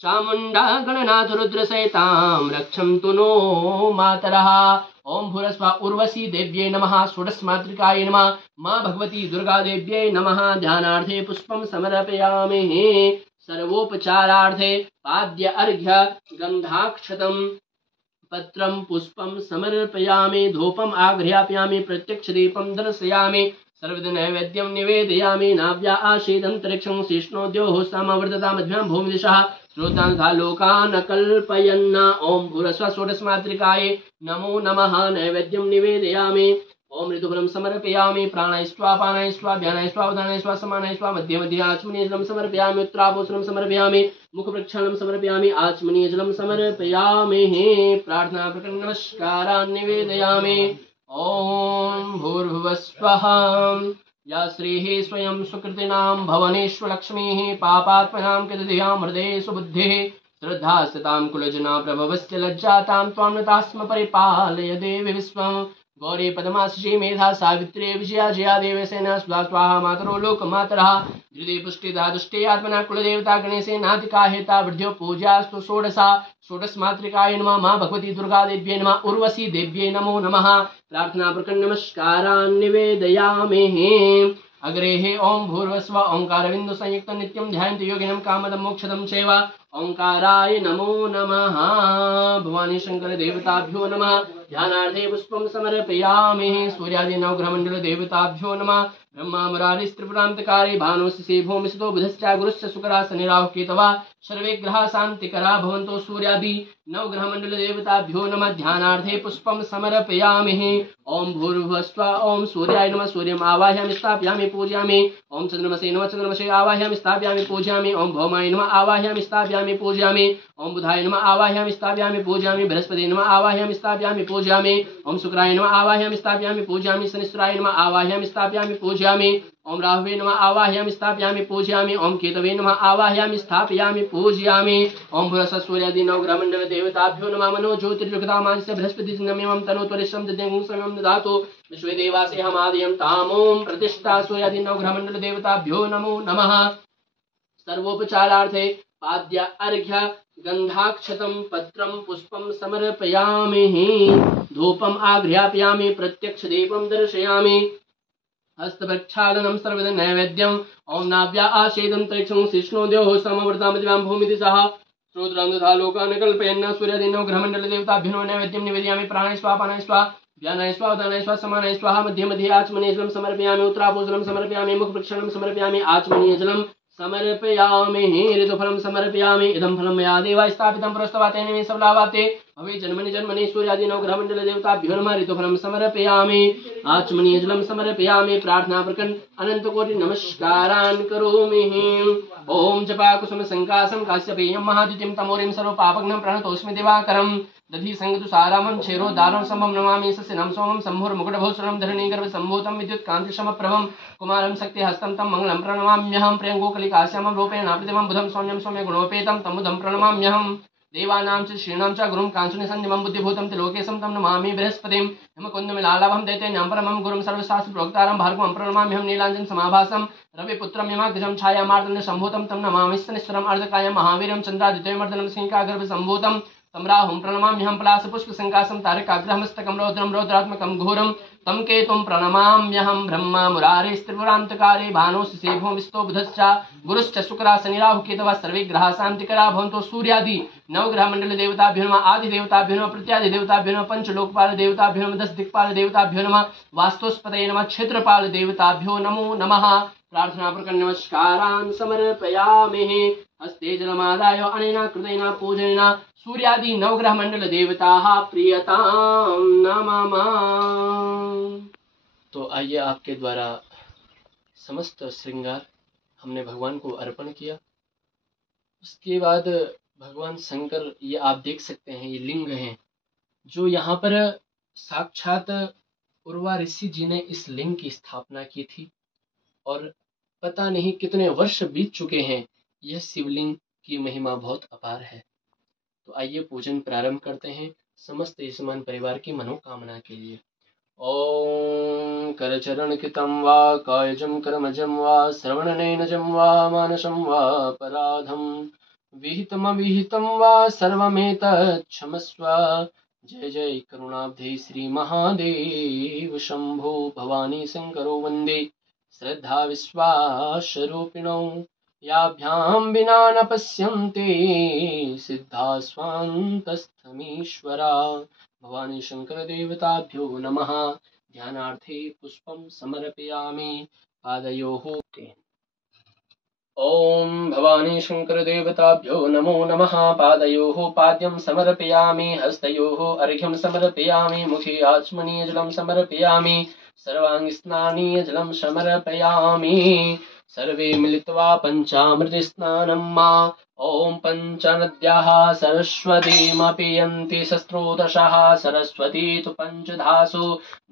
चामुण्डा गणनाथ रुद्रसहितां रक्षन्तु नो मातरः। ओम भूरस्वा उर्वशी देव्यै नमः। षोडशमातृकायै नमः। मां भगवती दुर्गा देव्यै नमः। ध्यानार्थे पुष्पं समर्पयामि। सर्वोपचारार्थे पाद्य अर्घ्य गन्धाक्षतं पत्रं पुष्पं समर्पयामि। धूपम् आघ्रापयामि। प्रत्यक्षदीपं दर्शयामि। सर्वनैवेद्यं निवेदयामि। नाव्या आशीदन्तरिक्षं शिष्णोद्योः समवर्धतामध्यां भूमिदिशः श्रोतान्ता लोकान् कल्पयन्। ओम भूरस्व षोडशमातृकायै नमो नमः। नैवेद्यं निवेदयामि। ओम ऋतुफलम समर्पयामि प्राणाय स्वाहा पानाय स्वाहा व्यानाय स्वाहा उदानाय स्वाहा समानाय स्वाहा मध्ये मध्ये आचमनीय जलम समर्पयामि उत्तराभूषणम समर्पयामि मुख प्रक्षालनम समर्पयामि आचमनीय जलम समर्पयामि प्रार्थना प्रकरण नमस्कारान् निवेदयामि। ओम भूर्भुवस्वः या श्रीः स्वयं सुकृतिनां भवनेष्वलक्ष्मीः पापात्मनां कृतधियां हृदये सुबुद्धिः श्रद्धा सतां कुलजना प्रभवस्य लज्जातां त्वां नतास्म परिपालय देवी विश्वं गौरी पद्माशी मेधा सावित्री विजया जया देवसेना सुधा स्वाहा मातरो लोकमातरः धृति पुष्टिदा दुष्टे आत्मना कुलदेवता गणेशेनाधिका हेता वृद्ध्यो पूजास्तु षोडशा षोडशमातृकाय नमः मां भगवती दुर्गा देव्यै नमः उर्वशी देव्यै नमो नमः प्रार्थना प्रकरण नमस्कारान् निवेदयामि। अग्रे ओम भूर्भुवस्व ओंकारबिंदु संयुक्त नित्यं ध्यायन्तु योगिनं कामदं मोक्षदं चैव ओंकाराय नमो नमः। भवानी शंकर देवताभ्यो नमः। ध्यानार्थे पुष्पं समर्पयामि। सूर्यादि नवग्रहमंडल देवताभ्यो नमः। ब्रह्मा मुरारिस्त्रिपुरान्तकारी भानुशिशि भूमिसुतो बुधश्च गुरुश्च शुक्रः शनि राहुः केतवः सर्वे ग्रहाः शान्तिकरा भवन्तु। सूर्यादि नवग्रहमंडल देवताभ्यो नमः। ध्यानार्थे पुष्पं समर्पयामि। ओम भूर्भुवस्व ओम सूर्याय नमः। सूर्यम् आवाहयामि स्थापयामि पूजयामि। ओम चंद्रमसे नमः। चंद्रमसे आवाहयामि स्थापयामि पूजयामि। ओम भौमाय नमः आवाहयामि स्थापयामि पूजयामि। ओम बुधाय नमः आवाहयामि स्थापयामि पूजयामि। बृहस्पति नमः आवाहयामि स्थापयामि पूजयामि। ओम शुक्राय नमः आवाहयामि स्थापयामि पूजयामि। शनिश्चराय नमः आवाहयामि स्थापयामि पूजयामि। ओम राहुवे नमः आवाहयामि स्थापयामि पूजयामि। ओम केतवे नमः आवाहयामि स्थापयामि पूजयामि। ओम भूरस सूर्यादि नवग्रहमंडल देवताभ्यो नमः। मनो ज्योतिर्जुगतामांस्य बृहस्पति नम्यमं तनोत्वरिष्यं दद्यं समयं ददातु विश्वे देवासे हमादयं तामोम प्रतिष्ठा सूर्यादि नवग्रहमंडल देवताभ्यो नमो नमः। सर्वोपचारार्थे पाद्य अर्घ्य गंधाक्षतं पत्रं पुष्पं समर्पयामि। धूपम् आघ्रापयामि प्रत्यक्ष दीपं दर्शयामि। हस्तप्रक्षालनं सर्वदा नैवेद्यम्। ओम नाभ्या आशेदं तरिक्षं शिष्णो द्योः समवर्तामदिवां भूमिदिशः श्रोत्रं दधा लोकान् कल्पयन्। सूर्यादि नवग्रहमंडल देवताभ्यो नमः। नैवेद्यं निवेदयामि। प्राणाय स्वाहा पानाय स्वाहा व्यानाय स्वाहा उदानाय स्वाहा समानाय स्वाहा मध्ये मध्ये आचमनीय जलं समर्पयामि। उत्तराभूषणं समर्पयामि। मुख प्रक्षालनं समर्पयामि आचमनीय जलं समर्पयामि। ऋतुफलं समर्पयामि। इदं फलं मया देवा स्थापितं पुरस्तवातेन मे सबलावाते भवे जन्मनि जन्मनि। सूर्यादि नवग्रहमंडल देवताभ्यो नमः। ऋतुफलं समर्पयामि आचमनीय जलं समर्पयामि। प्रार्थना प्रकरण अनंत कोटि नमस्कारान् करोमि। ओम जपा कुसुम संकासं काश्यपेयं महाद्युतिं तमोरिं सर्व पापघ्नं प्रणतोऽस्मि दिवाकरं दधि संगतुसारामं क्षेरोदारं सम्भं नमामि। सस्यनं सोमं सम्भुर्मुकुटभूषणं धरणीगर्भसम्भूतं विद्युत्कान्तिशमप्रभं कुमारं शक्तिहस्तं तं मंगलं प्रणमाम्यहं। प्रियङ्गोकलिकाश्यामं रूपेण प्रतिमं बुधं सौम्यं सौम्य गुणोपेतं तं बुधं प्रणमाम्यहं। देवानां च श्रीणां च गुरुं काञ्चुनिसन्निमं बुद्धिभूतं त्रिलोकेशं तं नमामि। बृहस्पतिं हिमकुन्दमिलालाभं दैत्येन्यं परमं गुरुं सर्वशास्त्रप्रोक्तारं भार्गवं प्रणमाम्यहं। नीलाञ्जन समाभासं रविपुत्रं यमाग्रजं छायामार्दण्ड सम्भूतं तं नमामि। शनिश्चरं अर्धकायं महावीरं चन्द्रादित्यमर्दनं सिंहिकागर्भसम्भूतं तं राहुं प्रणमाम्यहं। पलाशपुष्पसंकाशं तारकाग्रहमस्तकं रौद्रं रौद्रात्मकं घोरं तं केतुं प्रणमाम्यहं। ब्रह्मा मुरारिस्त्रिपुरान्तकारी भानुशिशि भूमिस्थो बुधश्च गुरुश्च शुक्रः शनि राहुः केतवः सर्वे ग्रहाः शान्तिकरा भवन्तु। सूर्यादि नवग्रहमंडल देवताभ्यो नमः। आदि देवताभ्यो नमः। प्रत्यादि देवताभ्यो नमः। पंचलोकपाल देवताभ्यो नमः। 10 दिक्पाल देवताभ्यो नमः। वास्तुस्पतये नमः। क्षेत्रपाल देवताभ्यो नमो नमः। प्रार्थना प्रकरण नमस्कारान् समर्पयामि। हस्ते जलमादाय अनेन कृतेन पूजनेन सूर्यादि नवग्रह मंडल देवताः प्रियतां नमः। तो आइए आपके द्वारा समस्त श्रृंगार हमने भगवान को अर्पण किया। उसके बाद भगवान शंकर, ये आप देख सकते हैं, ये लिंग हैं जो यहाँ पर साक्षात उर्वा ऋषि जी ने इस लिंग की स्थापना की थी और पता नहीं कितने वर्ष बीत चुके हैं। यह शिवलिंग की महिमा बहुत अपार है। तो आइए पूजन प्रारंभ करते हैं समस्त ईशमान परिवार की मनोकामना के लिए। ओम करचरण कृतं वा कायजं कर्मजं वा श्रवणनयनजं वा मानसं वा अपराधं विहितमविहितं वा सर्वमेतत् क्षमस्व। जय जय करुणाब्धे श्री महादेव शंभो। भवानी शंकरो वंदे श्रद्धा विश्वासरूपिणौ याभ्यां विना न पश्यन्ते सिद्धा स्वान्तस्थमीश्वरा। भवानी शंकर देवताभ्यो नमः। ध्यानार्थे पुष्पं समर्पयामि। पादयोः ओम भवानी शंकर देवताभ्यो नमो नमः। पादयोः पाद्यं समर्पयामि। हस्तयोः अर्घ्यं समर्पयामि। मुखे आचमनीय जलं समर्पयामि। सर्वाङ्गस्नानीय जलं समर्पयामि। सर्वे मिलित्वा पञ्चामृतस्नानं मा ॐ पञ्चनद्याः सरस्वतीमपि यन्ति सस्रोतसः सरस्वती तु पञ्चधासु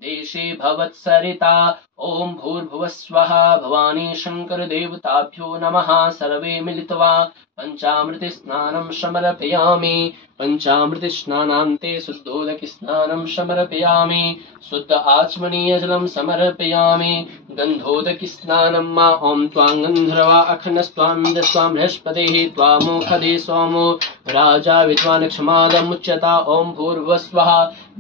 देशे भवत्सरिता। ॐ भूर्भुवस्वः भवानी शङ्करदेवताभ्यो नमः। सर्वे मिलित्वा पञ्चामृतस्नानं समर्पयामि। पञ्चामृतस्नानान्ते शुद्धोदकस्नानं समर्पयामि। शुद्ध आचमनीयजलं समर्पयामि। गन्धोदकस्नानं मा ॐ त्वां गन्धर्वा अखनस्त्वां दस्त्वां बृहस्पतिः त्वामोखदे सोमो राजा विद्वान् क्षमादमुच्यता। ॐ भूर्भुवस्वः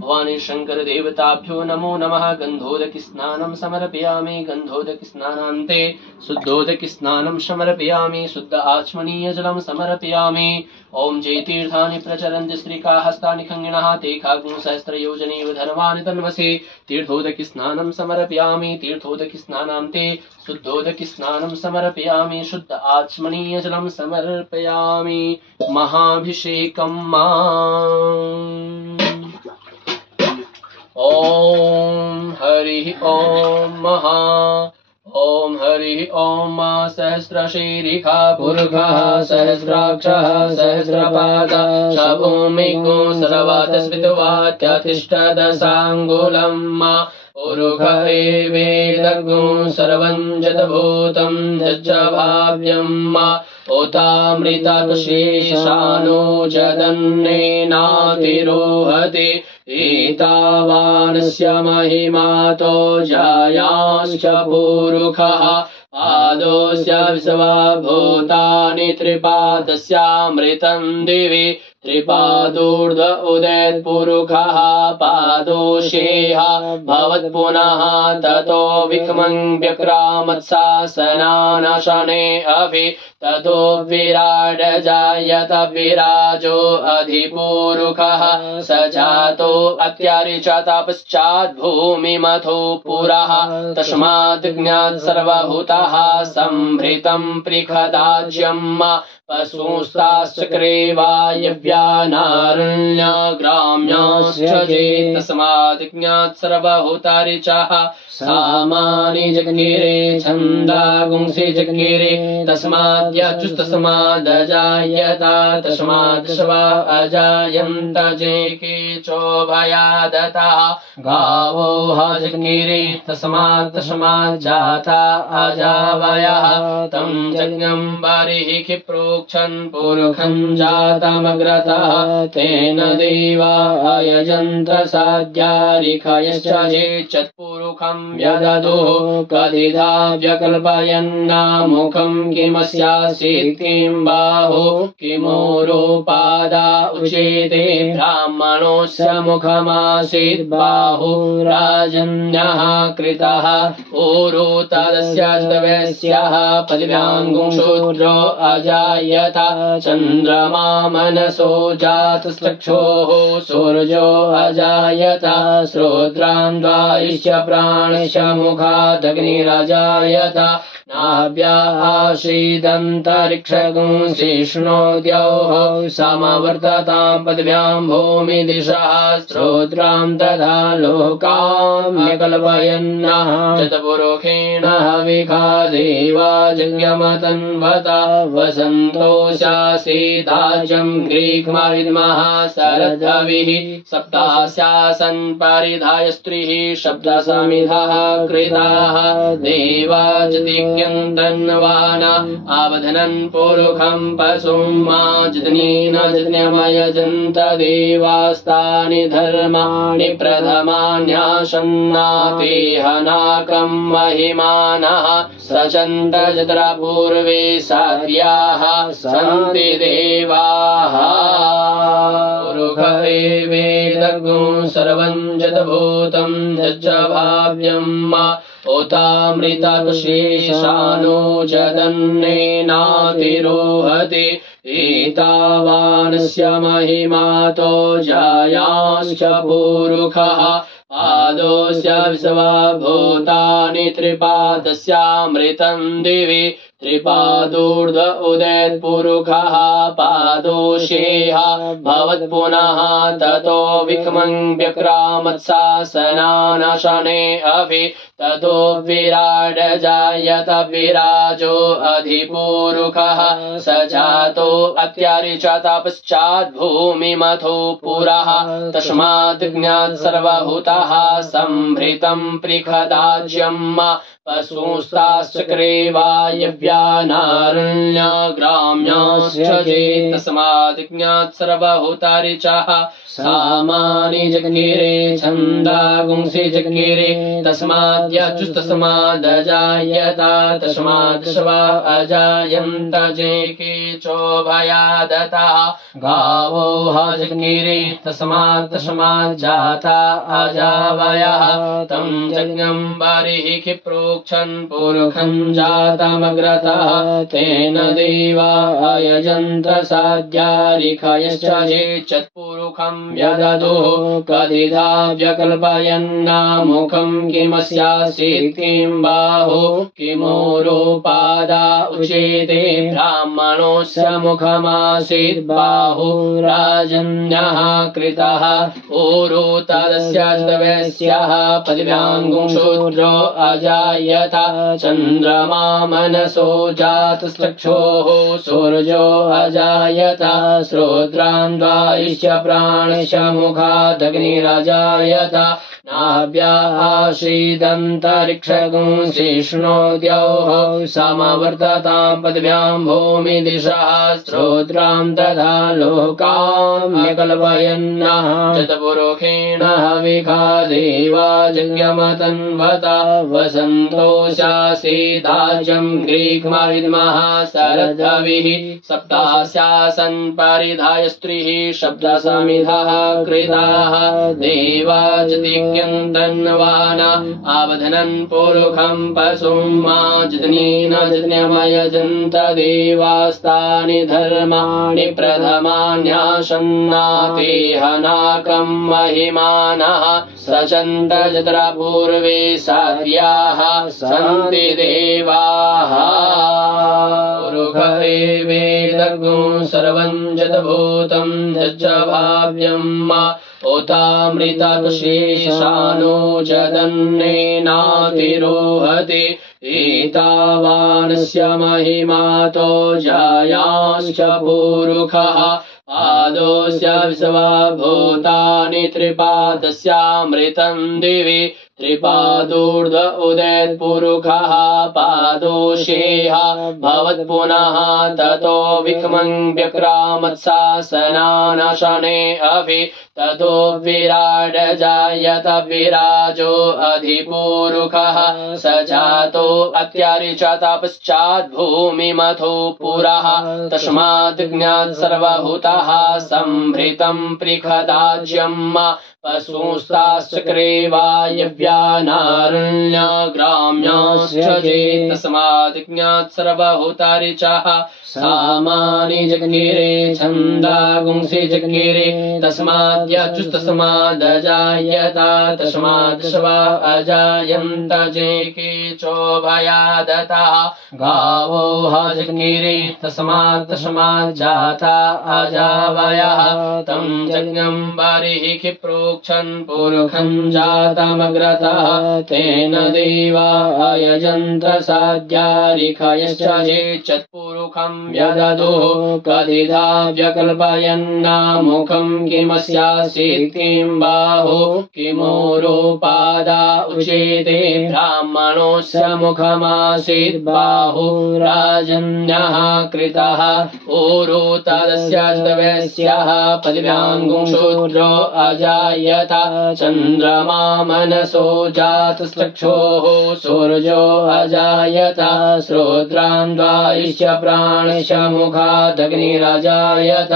भवानी शङ्करदेवताभ्यो नमो नमः। गन्धोदकस्नानं समर्पयामि। गन्धोदकस्नानान्ते शुद्धोदकस्नानं समर्पयामि। शुद्ध आचमनीयजलं समर्पयामि। ॐ जयतीर्थानि प्रचरन्ति स्त्रीका हस्तानि खङ्गिणः ते खाग्निसहस्रयोजनेव धर्माणि तन्वसे। तीर्थोदकस्नानं समर्पयामि। तीर्थोदकस्नानान्ते शुद्धोदकस्नानं समर्पयामि। शुद्ध आचमनीयजलं समर्पयामि। महाभिषेकं मा ॐ हरिः ॐ महा ॐ हरिः ॐ मा सहस्रशीरिखा पुरुषः सहस्राक्षः सहस्रपादः शभूमिको सर्वातस्वितवात्यातिष्ठदशाङ्गुलं मा पुरुष एवेदग्नो सर्वं जतभूतं जज्जभाव्यं मा ओतामृतशेषानो जदन्नेनातिरोहति। एतावानस्य महिमातो जायांश्च पुरुषः पादोऽस्य विश्वा भूतानि त्रिपादस्यामृतं दिवि त्रिपादोर्ध्व उदेत् पुरुषः पादोषेह भवत्पुनः ततो विक्मं व्यक्रामत्सासनानशने अभि ततो विराड जायत विराजो अधिपुरुषः स जातो अत्यारिचत पश्चात् भूमिमथो पुरः तस्मात् ज्ञात् सर्वभूतः सम्भृतं पृखदाज्यं पशुस्ताश्चक्रे वायव्यानारण्याग्राम्याश्च ये तस्मात् ज्ञात् सर्वभूतारिचः सामानि जज्ञिरे छन्दागुंसि जज्ञिरे तस्माद्यच्युतस्मादजायत तस्माद् अजायन्त जे केचोभयादतः गावो जज्ञिरे तस्माज्जाता अजावयः तं यज्ञं बर्हिः क्षिप्रोक्षन् पुरुषं जातमग्रतः तेन देवा अयजन्त साध्यारिखयश्च ये चत्पुरुषं व्यददुः कथिता व्यकल्पयन्नामुखं किमस्यासीत् किं बाहु किमोरोपादा उचेते ब्राह्मणोऽस्य मुखमासीत् बाहु राजन्यः कृतः ऊरो तदस्य द्रव्यस्यः पदव्याङ्गुशूद्रो अजायत चन्द्रमा मनसो जातश्चक्षोः सूर्यो अजायत श्रोत्रान् वायुश्च प्राणश्च मुखादग्निरजायत नाभ्यासीदन्तरिक्षगुंसिष्णोद्यौः समवर्ततां पदव्यां भूमिदिशः श्रोत्रां तथा लोकां व्यकल्पयन्नः चतपुरुषेण हविखा देवा जज्ञमतन्वत वसन्तोषासीदाज्यं ग्रीक्मविद्मः शरदविः सप्तास्यासन् परिधाय स्त्रीः शब्दसमिधः कृताः देवा जतिज्ञन्तन्वाना आवधनन् पुरुषं पशुं मा जतनेन जतन्यमयजन्त देवास्तानि धर्माणि प्रथमान्यासन्नातेहनाकं महिमानः सचन्त जत्रा पूर्वे साध्याः सन्ति देवाः पुरुष एवेदग्नो सर्वं जतभूतं जज्जभाव्यं मा ओतामृतशेषानो जदन्नेनातिरोहति। एतावानस्य महिमातो जायांश्च पुरुषः पादोऽस्य विश्वा भूतानि त्रिपादस्यामृतं दिवि त्रिपादूर्ध्व उदेत् पुरुखः पादोषेह भवत्पुनः ततो विक्मं व्यक्रामत्सासनानशने अभि ततो विराड जायत विराजो अधिपूरुखः स जातो अत्यारिचत पश्चात् भूमिमथो पुरः तस्मात् ज्ञात् सर्वभूतः सम्भृतं पृखदाज्यम् पशुस्ताश्चक्रे वायव्यानारण्यग्राम्याश्च चेत् तस्मात् ज्ञात् सर्वभूतारिचः सामानि जज्ञिरे छन्दागुंसि जज्ञिरे तस्माद्यजुस्तस्मादजायत तस्मात् श्वा अजायन्त जेके चोभयादतः गावो जज्ञिरे तस्मात् अजावयः तं यज्ञं बर्हिः प्रोक्षन् पुरुखं जातमग्रतः तेन देवा अयजन्त साध्यारिखयश्च चेच्चत्पुरुखं व्यददुः कदिधा व्यकल्पयन्नामुखं किमस्यासीत् किं बाहो किमोरोपादा उचेते ब्राह्मणोऽस्य मुखमासीत् बाहु राजन्यः कृतः ऊरो तदस्य स्तवस्यः पदव्याङ्गुशूद्रो अजायत चन्द्रमा मनसो जातश्चक्षोः सूर्यो अजायत श्रोत्रान्द्वायश्च प्राणश्च मुखादग्निरजायत नाभ्यासीदन्तरिक्षगुंसिष्णोद्यौः समवर्ततां पदव्यां भूमिदिशः श्रोत्रां तथा लोकाम्यकल्पयन्नः चतपुरुखेण हविखा देवा जज्ञमतन्वत वसन्तोषासीदाज्यं ग्रीक्मविद्मः शरद्भविः सप्तास्यासन् परिधाय स्त्रीः शब्दसमिधः कृताः देवा जतिज्ञन्तन्वाना आवधनन् पुरुखं पशुं मा जतनीन जतन्यमयजन्त देवास्तानि धर्माणि प्रथमान्यासन्नातेहनाकं महिमानः सचन्त जत्रा पूर्वे साध्याः सन्ति देवाः पुरुख एवेदग्ं सर्वं जतभूतं यच्च भाव्यं ओतामृतशेषानो जदन्नेनातिरोहति एतावानस्य महिमातो जायांश्च पुरुखः पादोऽस्य विश्वभूतानि त्रिपादस्यामृतं दिवि त्रिपादूर्ध्व उदेत् पुरुखः पादोषेह भवत्पुनः ततो विक्मं व्यक्रामत्सासनानशने अभि ततो विराड जायत विराजो अधिपूरुखः स जातो अत्यारिचत पश्चात् भूमिमथो पुरः तस्मात् ज्ञात् सर्वभूतः सम्भृतं पृखदाज्यम् पशुस्ताश्चक्रे वायव्यानारण्यग्राम्याश्च चेत् तस्मात् ज्ञात् सर्वभूतारिचः सामानि जज्ञिरे छन्दागुंसि जज्ञिरे तस्माद्यजुस्तस्मादजायत तस्मात् श्वा अजायन्त जेके चोभयादतः गावो जज्ञिरे तस्मात् अजावयः तं यज्ञं बर्हिः प्रोक्षन् पुरुखं जातमग्रतः तेन देवा अयजन्त साध्यारिखयश्च चेच्चत्पुरुखं व्यददुः कदिधा व्यकल्पयन्नामुखं किमस्यासीत् किं बाहो किमोरोपादा उचेते ब्राह्मणोऽस्य मुखमासीत् बाहु राजन्यः कृतः ऊरो तदस्य स्तवस्यः पदव्याङ्गुशूद्रो अजायत चन्द्रमा मनसो जातश्चक्षोः सूर्यो अजायत श्रोत्रान्द्वायश्च प्राणश्च मुखादग्निरजायत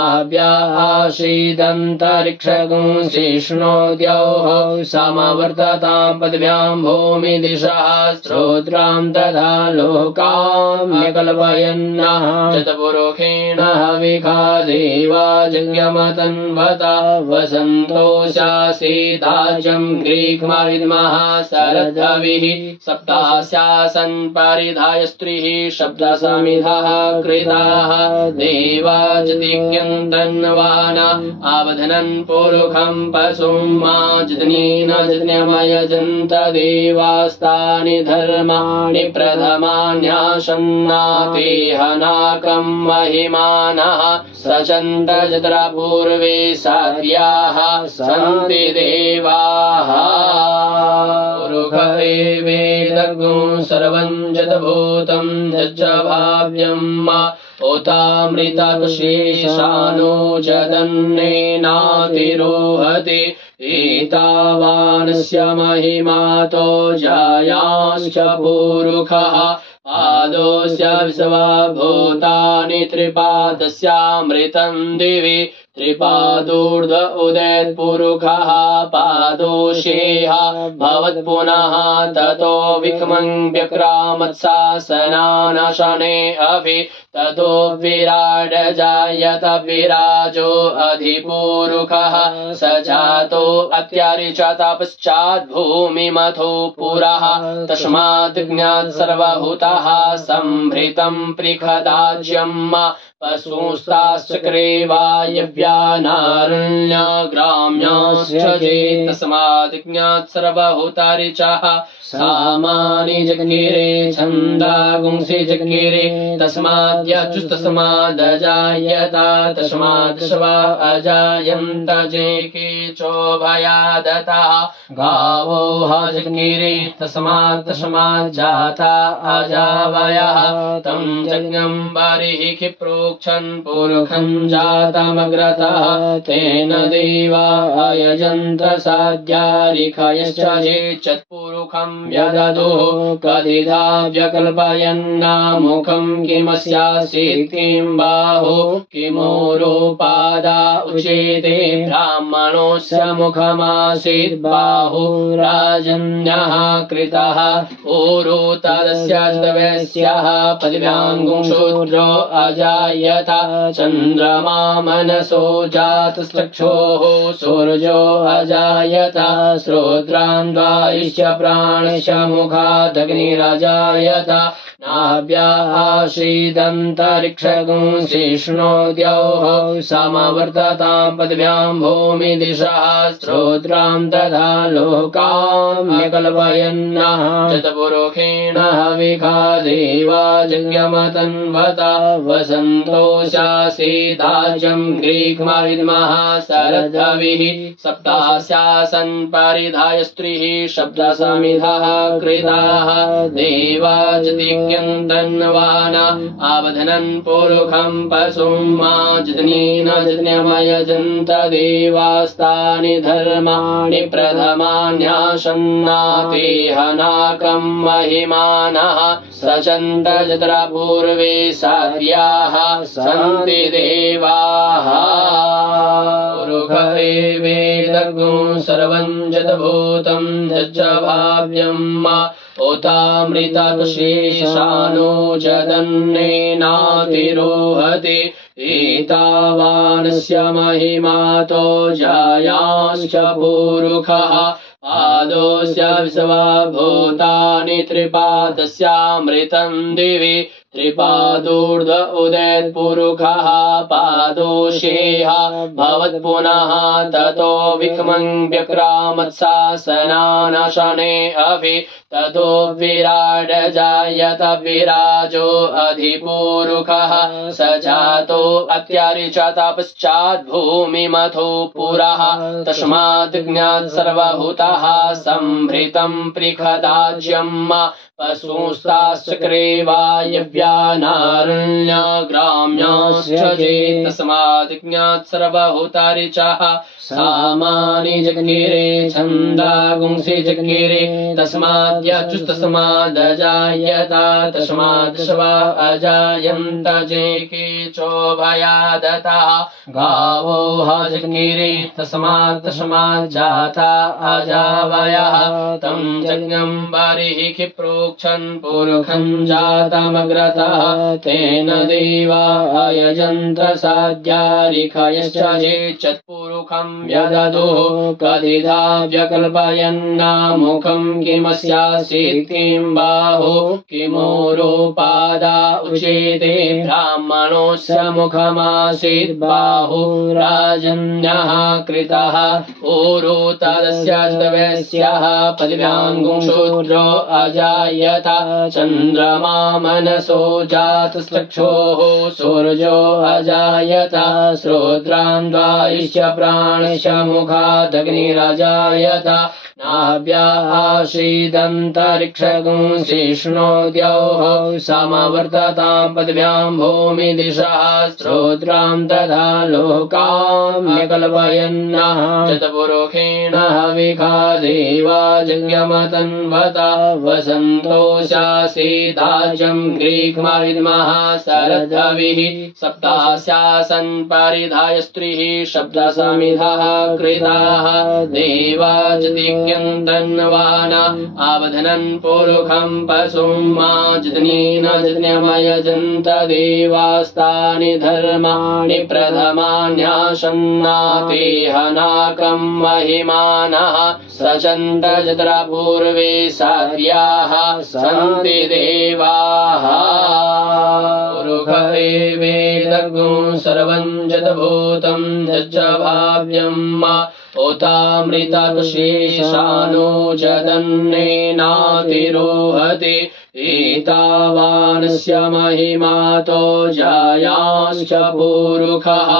नाभ्यासीदन्तरिक्षगुंसिष्णोद्यौः समवर्ततां पदव्यां भूमि दिशः श्रोत्रां तथा लोकाम्यकल्पयन्नः चतपुरुषेण हविखा देवा जज्ञमतन्वता वसन्तोषासीदाज्यं ग्रीक्मविद्मः शरद्भविः सप्तास्यासन् परिधाय स्त्रीः शब्दसमिधः कृताः देवाजतिज्ञन्तन्वाना आवधनन् पुरुखं पशुं मा जतनीन जतन्यमयजन्त देवास्तानि धर्माणि प्रथमान्यासन्नातेहनाकं महिमानः सचन्त जत्रा पूर्वे साध्याः सन्ति देवाः पुरुषदेवेदगुं सर्वं जतभूतं जज्ज भाव्यं ओतामृतशेषानो जदन्नेनातिरोहति एतावानस्य महिमातो जायांश्च पुरुषः पादोऽस्य विश्वभूतानि त्रिपादस्यामृतं दिवि त्रिपादूर्ध्व उदयत्पुरुषः पादोषेह भवत्पुनः ततो विक्मं व्यक्रामत्शासनानशने अभि ततो विराड जायत विराजो अधिपुरुषः स जातो अत्यरिचत पश्चात् भूमिमथो पुरः तस्मात् ज्ञात् सर्वभूतः संभृतं पृखदाज्यं पशुस्ताश्चक्रे वायव्यानारण्याग्राम्याश्च ये तस्मात् ज्ञात् सर्वभूतारिचः सामानि जज्ञिरे छन्दागुंसि जज्ञिरे तस्माद्यजुस्तस्मादजायत तस्माद्श्वा अजायन्त जेके चोभयादतः गावो जज्ञिरे तस्माद्जाता अजावयः तं यज्ञं बर्हिः प्रोक्षन् पुरुषं जातमग्रतः तेन देवा अयजन्त साध्यारिखयश्च ये चत्पुरुषं व्यददुः कथिधा व्यकल्पयन्नामुखं किमस्यासीत् किं बाहु किमोरोपादा उचेते ब्राह्मणोऽस्य मुखमासीत् बाहु राजन्यः कृतः ऊरो तदस्य तवस्यः पदव्याङ्गुशूद्रो अजायत चन्द्रमा मनसो जातश्चक्षोः सूर्यो अजायत श्रोत्रान् वायुश्च प्राणश्च मुखादग्निरजायत नाभ्यासीदन्तरिक्षगुंसिष्णोद्यौः समवर्ततां पदव्यां भूमि दिशः श्रोत्रां तथा लोकाम्यकल्पयन्नः चतपुरुषेण हविखा देवा जज्ञमतन्वता वसन्तोषासीदाज्यं ग्रीक्मविद्मः शरद्भविः सप्तास्यासन् परिधाय स्त्रीः शब्दसमिधः कृताः देवाजतिज्ञन्तन्वाना आवधनन् पुरुखं पशुं मा जतनीन जतन्यमयजन्त देवास्तानि धर्माणि प्रथमान्यासन्नातेहनाकं महिमानः सचन्त जत्रा पूर्वे साध्याः सन्ति देवाः पुरुषदेवेदगुं सर्वं जतभूतं जज्ज भाव्यं ओतामृतशेषानो जदन्नेनातिरोहति एतावानस्य महिमातो जायांश्च पुरुषः पादोऽस्य विश्वभूतानि त्रिपादस्यामृतं दिवि त्रिपादूर्ध्व उदयत्पुरुषः पादोषेह भवत्पुनः ततो विक्मं व्यक्रामत्शासनानशने अभि ततो विराड जायत विराजो अधिपुरुषः स जातो अत्यरिचत पश्चात् भूमिमथो पुरः तस्मात् ज्ञात् सर्वभूतः संभृतं पृखदाज्यं पशुस्ताश्चक्रे वायव्यानारण्याग्राम्याश्च धर्माश्चेत् तस्मात् ज्ञात् सर्वभूतानि चाह सामानि जज्ञिरे छन्दागुंसि जज्ञिरे तस्मात् यजुस्तस्मादजायत तस्मात् शवा अजायन्त जेके चोभयादतः गावो जज्ञिरे तस्मात् तस्मात् जाता अजावयः तं यज्ञं बर्हिः प्रोक्षन् पुरुखं जातमग्रतः तेन देवा अयजन्त साध्यारिखयश्च चेच्चत्पुरुखं व्यददुः कथिधा व्यकल्पयन्नामुखं किमस्यासीत् किं बाहो किमोरोपादा उचेते ब्राह्मणोऽस्य मुखमासीत् बाहु राजन्यः कृतः ऊरो तदस्य वैश्यः पदव्याङ्गुशूद्रो अजायत चन्द्रमा मनसो जातश्चक्षोः सूर्यो अजायत श्रोत्रान् द्वायश्च प्राणश्च मुखादग्निरजायत नाभ्यासीदन्तरिक्षगुंसिष्णोद्यौः समवर्ततां पदव्यां भूमिदिशः श्रोत्रां तथा लोकां निकल्पयन्नः चतपुरुखेण हविखा देवा जज्ञमतन्वत वसन्तोषासीदाज्यं ग्रीक्मविद्मः शरदविः सप्तास्यासन् परिधाय स्त्रीः शब्दसमिधः कृताः देवा तन्वाना आवधनन् पुरुखं पशुं मा जतनेन जतन्यमयजन्त देवास्तानि धर्माणि प्रथमान्यासन्नातेहनाकं महिमानः सचन्त जत्रा पूर्वे साध्याः सन्ति देवाः पुरुखरेवेदगुं सर्वं जतभूतं यच्च भाव्यं मा ओतामृतशेषानो जदन्नेनातिरोहति एतावानस्य महिमातो जायांश्च पुरुखः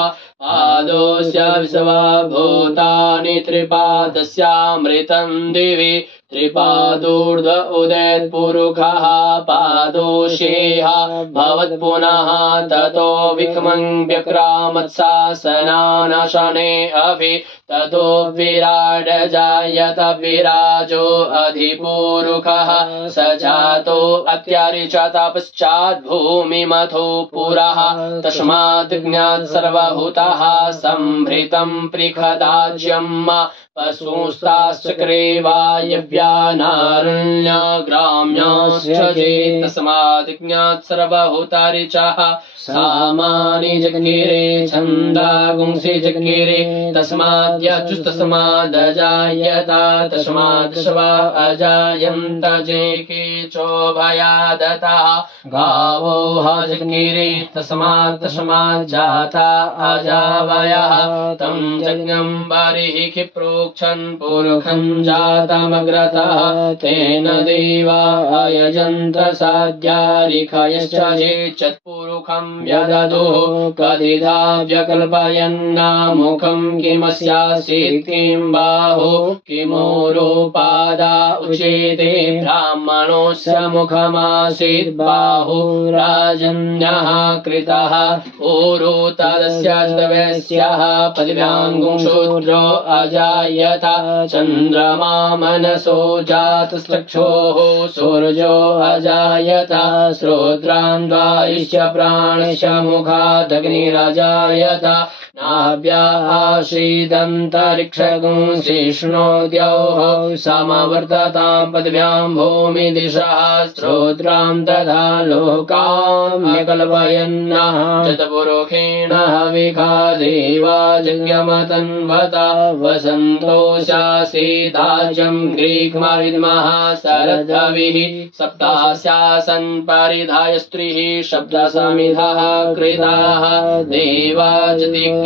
पादोऽस्य विश्वा भूतानि त्रिपादस्यामृतं दिवि त्रिपादूर्ध्व उदयत्पुरुखः पादोषेह भवत्पुनः ततो विक्मं व्यक्रामत्सासनानशने अभि ततो विराड जायत विराजो अधिपुरुखः स जातो अत्यारिचत पश्चात् भूमिमथो पुरः तस्मात् ज्ञात् सर्वभूतः संभृतं पृखदाज्यं पशुस्ताश्चक्रे वायव्यानारण्याग्राम्याश्च तस्मात् ज्ञात् सर्वभूतानि चाह सामानि जज्ञिरे छन्दागुंसि जज्ञिरे तस्मात् यजुस्तस्मादजायत तस्मात् शवा अजायन्त जेके चोभयादतः गावो जज्ञिरे तस्मात् तस्मात् जाता अजावयः तं यज्ञं बर्हिः प्रोक्षन् पुरुखं जातमग्रतः तेन देवा अयजन्त साध्यारिखयश्च चेच्चत्पुरुखं व्यददुः कथिधा व्यकल्पयन्नामुखं किमस्यासीत् किं बाहो किमोरोपादा उचेते ब्राह्मणोऽस्य मुखमासीत् बाहु राजन्यः कृतः ऊरो तदस्य वैश्यः पदव्याङ्गुशूद्रो अजायत चन्द्रमा मनसो जातश्चक्षोः सूर्यो अजायत श्रोत्रान् द्वायश्च प्राणश्च मुखादग्निरजायत नाभ्यासीदन्तरिक्षगुंसिष्णोद्यौः समवर्ततां पदव्यां भूमिदिशः श्रोत्रां तथा लोकां निकल्पयन्नः चतपुरुखेण हविखा देवा जज्ञमतन्वत वसन्तोषासीदाज्यं ग्रीक्मविद्मः शरदविः सप्तास्यासन् परिधाय स्त्रीः शब्दसमिधः कृताः देवा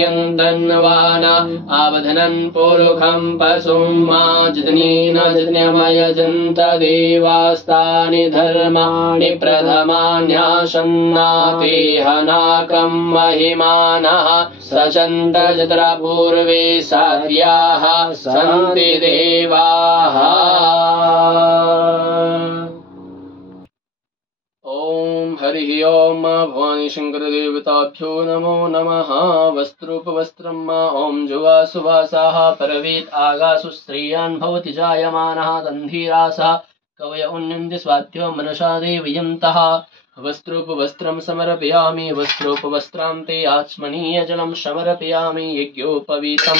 तन्वाना आवधनन् पुरुखं पशुं मा जतनेन जतन्यमयजन्त देवास्तानि धर्माणि प्रथमान्यासन्नातेहनाकं महिमानः सचन्त जत्रा पूर्वे साध्याः सन्ति देवाः। ॐ हरि ओम भवानी शंकर देवताभ्यो नमो नमः। वस्त्रोपवस्त्रम् ओम जुवा सुवासाः परवेत् आगासु स्त्रियान् भवति जायमानः गन्धीरासः कवय उन्नन्ति स्वाध्यो मनसा देवयन्तः। वस्त्रोपवस्त्रं समर्पयामि वस्त्रोपवस्त्रान्ते आचमनीय जलं समर्पयामि। यज्ञोपवीतं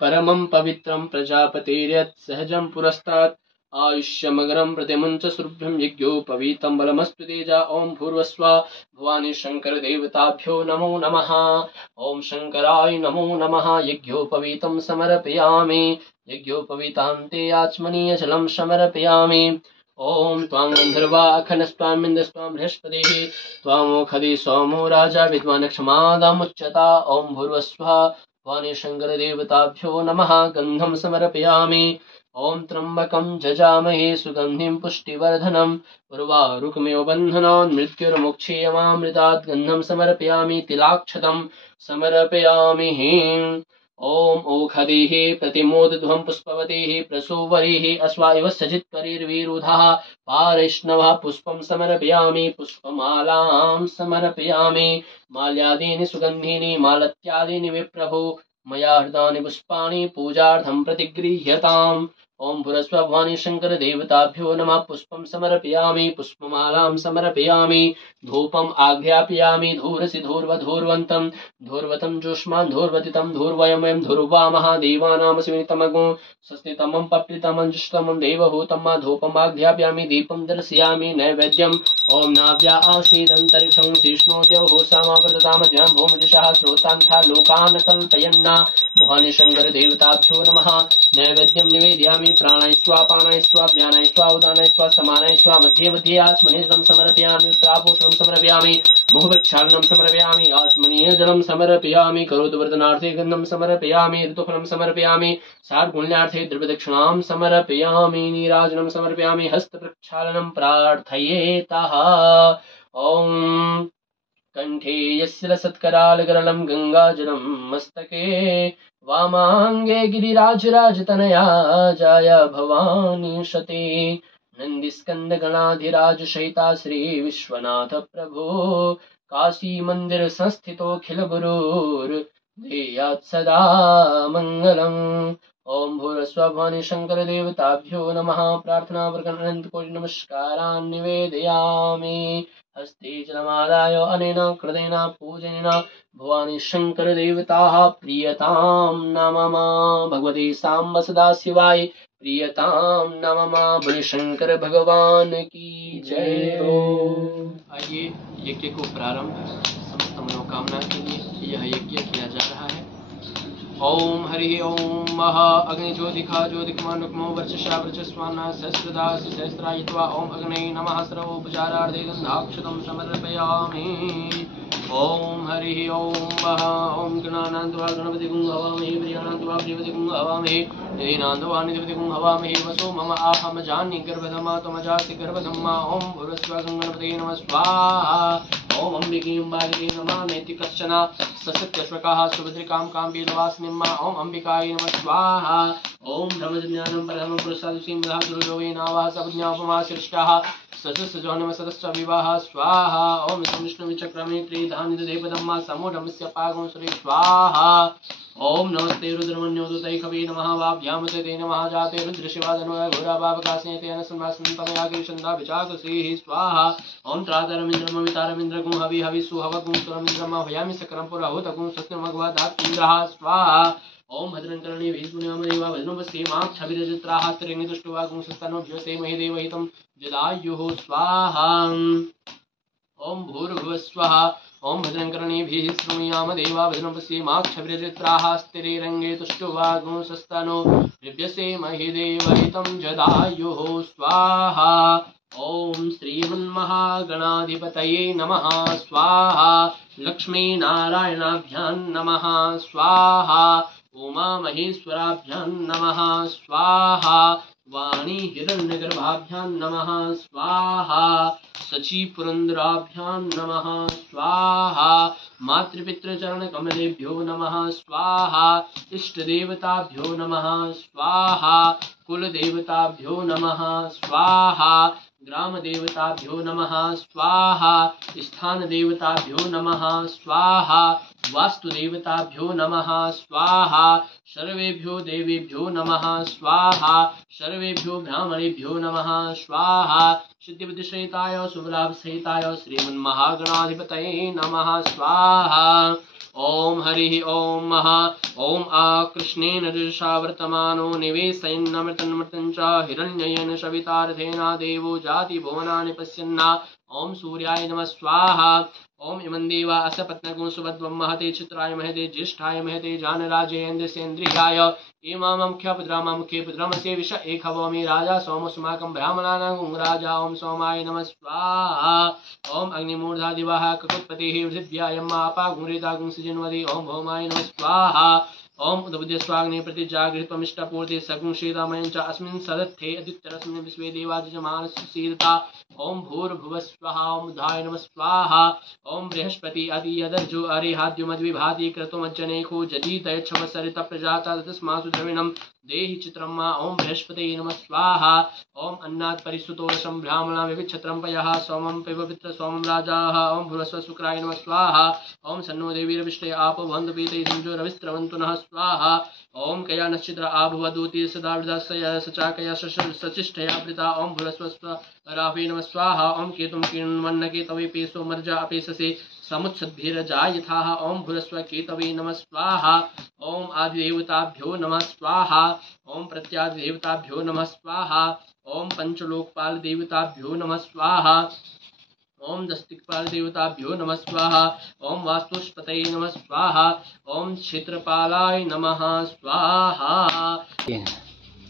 परमं पवित्रं प्रजापतिर्यत् सहजं पुरस्तात् आयुष्यमगरं प्रतिमुञ्च सुभ्यं यज्ञोपवीतं बलमस्तु तेजा। ओम भूर्भुवस्सुः भवानी शंकर देवताभ्यो नमो नमः। ओम शंकराय नमो नमः। यज्ञोपवीतं समर्पयामि यज्ञोपवीतान्ते आचमनीय जलं समर्पयामि। ओम त्वां गन्धर्वा अखनस्त्वामिन्द्रस्त्वां बृहस्पतिः त्वामोखदि सोमो राजा विद्वान् क्षमादामुच्यता। ओम भूर्भुवस्सुः भवानी शंकर देवताभ्यो नमः। गन्धं समर्पयामि। ओम त्र्यंबकं जजामहे सुगन्धिं पुष्टिवर्धनम् उर्वारुकमिव बन्धनान् मृत्युर्मुक्षीयमामृतात्। गन्धं समर्पयामि तिलाक्षतं समर्पयामि। ओम ओखदेः प्रतिमोदध्वं पुष्पवतेः प्रसूवरेः अश्वा इव सजित्करीर्विरुधः पारैष्णवः पुष्पं समर्पयामि पुष्पमालां समर्पयामि। माल्यादीनि सुगन्धीनि मालत्यादीनि विप्रभो मया हृतानि पुष्पाणि पूजार्थं प्रतिगृह्यताम्। ओम भूर्भुवस्सुः भवानी शंकर देवताभ्यो नमः। पुष्पं समर्पयामि पुष्पमालां समर्पयामि। धूपम् आघ्रापयामि धूर्वसि धूर्वधूर्वन्तं धूर्वतं जुष्मान् धूर्वतितं धूर्वयं धूर्वामः देवानां स्मितमगो स्वस्तितमं पप्लितमं जुष्टमं देवहूतं धूपम् आघ्रापयामि दीपं दर्शयामि नैवेद्यम्। ओम नाभ्या आशीदन्तरिक्षं शीष्णोद्यौहोसामावर्ततामध्यां भूमिदिशः श्रोतान्था लोकान् कल्पयन्ना। भवानी शंकर देवताभ्यो नमः। नैवेद्यं निवेदयामि प्राणाय स्वाहा पानाय स्वाहा व्यानाय स्वाहा उदानाय स्वाहा समानाय स्वाहा मध्ये मध्ये आचमनीयं समर्पयामि उत्तराभूषणं समर्पयामि मुखप्रक्षालनं समर्पयामि आचमनीय जलं समर्पयामि करोतवर्धनार्थे गन्धं समर्पयामि ऋतुफलं समर्पयामि सार्वपुण्यार्थे द्रव्यदक्षिणां समर्पयामि नीराजनं समर्पयामि हस्तप्रक्षालनं प्रार्थयेतः। ओम कंठे यस्य लसत्करालगरलं गंगाजलं मस्तके वामांगे गिरिराजराजतनया जाय भवानी शते। नंदिस्कंदगणाधिराज सहिता श्री विश्वनाथ प्रभो काशी मंदिर संस्थितोऽखिल गुरुर्देयात् सदा मंगलम्। ओम भूर्भुवस्सुः भवानी शंकर देवताभ्यो नमः। प्रार्थना अनंत कोटि नमस्कारान् निवेदयामि। हस्ते जलमादाय अनेन कृतेन पूजनेन भवानी शंकर देवताः प्रियतां नमः। भगवते सांब सदा शिवाय प्रियतां नमः। बोले शंकर भगवान की जय हो। आइए यज्ञ को प्रारंभ समस्त मनोकामना के लिए यह यज्ञ किया जा रहा है। ओम हरि ओम महा अग्निज्योतिखा ज्योतिकमानुक्मो वर्चसा वर्चस्वाना सहस्रदासि सहस्रायित्वा ओम अग्ने नमः सर्वोपचारार्थे गन्धाक्षतं समर्पयामि। ओम हरि ओम महा ओम गणानान्त्वा गणपतिगुं हवामहे प्रियाणान्त्वा प्रियपतिगुं हवामहे निधीनान्त्वा निधिपतिगुं हवामहे वसो मम आहम जानि गर्भधमा त्वमजासि गर्भधम्मा। ओम भूर्भुवस्सुः गणपतये नमः स्वाहा। ओम अंबिके अम्बालिके नमः नेति कश्चन ससत्यश्वकाः सुभद्रिकां काम्बीलवासिनीं ओम अंबिकायै नमः स्वाहा। ओम ब्रह्मज्ञानं प्रथमं पुरुषादिशीं दुर्योगेनावाह सपज्ञापमा शिष्टाः सजोनम सदस्य विवाह स्वाहा। ओम विष्णुविचक्रमे त्रिधानिदेवदम्मा समूढमस्य पागं श्री स्वाहा। ओम नमस्ते रुद्रमन्योदुतै कवे नमः वाभ्याम ते नमः जाते रुद्रशिवादन्वय घोराभावकाशे तेन संवासन्तमयागिरिशन्दाभिचाकसीः स्वाहा। ओम त्रातरमिन्द्रममितारमिन्द्रगुं हवि हविसुहवगुं सुरमिन्द्रम हयामि सकरं पुराहुतगुं स्वस्तिमग्वादात्मिन्द्रः स्वाहा। ओम भद्रं कर्णे भीष्मुनियामदेवा भद्रमस्येमाक्षभिरजित्राः स्त्रिंगि दुष्टुवागुं सुस्तनोभ्यो ते महि देवहितं जदायुः स्वाहा। ओम भूर्भुवस्सुः ओम भद्रं कर्णेभिः शृणुयामदेवा भद्रं पश्येमाक्षभिरजित्राः स्थिरैरङ्गे तुष्टुवागुं सुस्तनो ऋभ्यसे महि देवहितं जदायुः स्वाहा। ओम श्रीमन्महागणाधिपतये नमः स्वाहा। लक्ष्मीनारायणाभ्यां नमः स्वाहा। उमा महेश्वराभ्यां नमः स्वाहा। वाणी हिरण्यगर्भाभ्यां नमः स्वाहा। सची पुरंदराभ्यां नमः स्वाहा। मातृपितृचरणकमलेभ्यो नमः स्वाहा। इष्टदेवताभ्यो नमः स्वाहा। कुलदेवताभ्यो नमः स्वाहा। ग्राम देवताभ्यो नमः स्वाहा, स्थान देवताभ्यो नमः स्वाहा, वास्तु देवताभ्यो नमः स्वाहा, सर्वेभ्यो देवेभ्यो नमः स्वाहा, सर्वेभ्यो ब्राह्मणेभ्यो नमः स्वाहा, सिद्धिबुद्धिसहिताय शुभलाभसहिताय श्रीमन्महागणाधिपतये नमः स्वाहा। ओम हरि ओम महा ओम आकृष्णेन रजसा वर्तमानो निवेशयन्नमृतन्मृतं च हिरण्ययेन सवितार्थेना देवो जाति भुवनानि पश्यन्ना। ओम सूर्याय नमः स्वाहा। ओम इमं देवा असपत्नगुं सुभद्वं महते चित्राय महते ज्येष्ठाय महते जानराजेन्द्रसेन्द्रियाय इमामं मुख्य पुत्रमस्य विष एकभवमि राजा सोमस्माकं ब्राह्मणानां राजा। ओम सोमाय नमः स्वाहा। ओम अग्निमूर्धा दिवः ककुत्पतिः पृथिव्यायम् आपा गुंरेता गुंसजन्वति। ओम भौमाय नमः स्वाहा। ओम उद्बुद्ध स्वाग्नि प्रतिजागृतमिष्टपूर्ति सगुं श्रीरामयं च अस्मिन् सदत्थे अद्युत्तरस्मिन् विश्वे देवादिजमानसीदता। ओम भूर्भुवस्वः। ओम बुधाय नमः स्वाहा। ओम बृहस्पति अति यदर्जो अरिहाद्युमद्विभाति क्रतुमज्जनेको जदीतयच्छमसरित प्रजाता तस्मासु द्रविणं देहि चित्रम्मा। ओम बृहस्पतये नमः स्वाहा। ओम अन्नात् परिसुतोरसं ब्राह्मणा विविच्छत्रं पयः सोमं पिबपित्र सोमं राजाः। ओम भुवस्व शुक्राय नमः स्वाहा। ओम सन्नो देवीरविष्टे आपो भवन्तु पीतये संजो रविस्रवन्तु नः स्वाहा। ओम कया नक्षत्र आभुवदूति सदा वृदास्य सचाकया सचिष्ठया वृता। ओम भुवस्व रावे नमः स्वाहा। ओम केतुं किन्वन्न केतवे पेशो मर्जा अपेशसे समुत्सद्भिरजा यथाः। ओम भुवस्व केतवे नमः स्वाहा। ओम आदिदेवताभ्यो नमः स्वाहा। ओम प्रत्यादिदेवताभ्यो नमः स्वाहा। ओम पंचलोकपाल देवताभ्यो नमः स्वाहा। ओम दस्तिकपाल देवताभ्यो नमः स्वाहा। ओम वास्तुस्पतये नमः स्वाहा। ओम क्षेत्रपालाय नमः स्वाहा।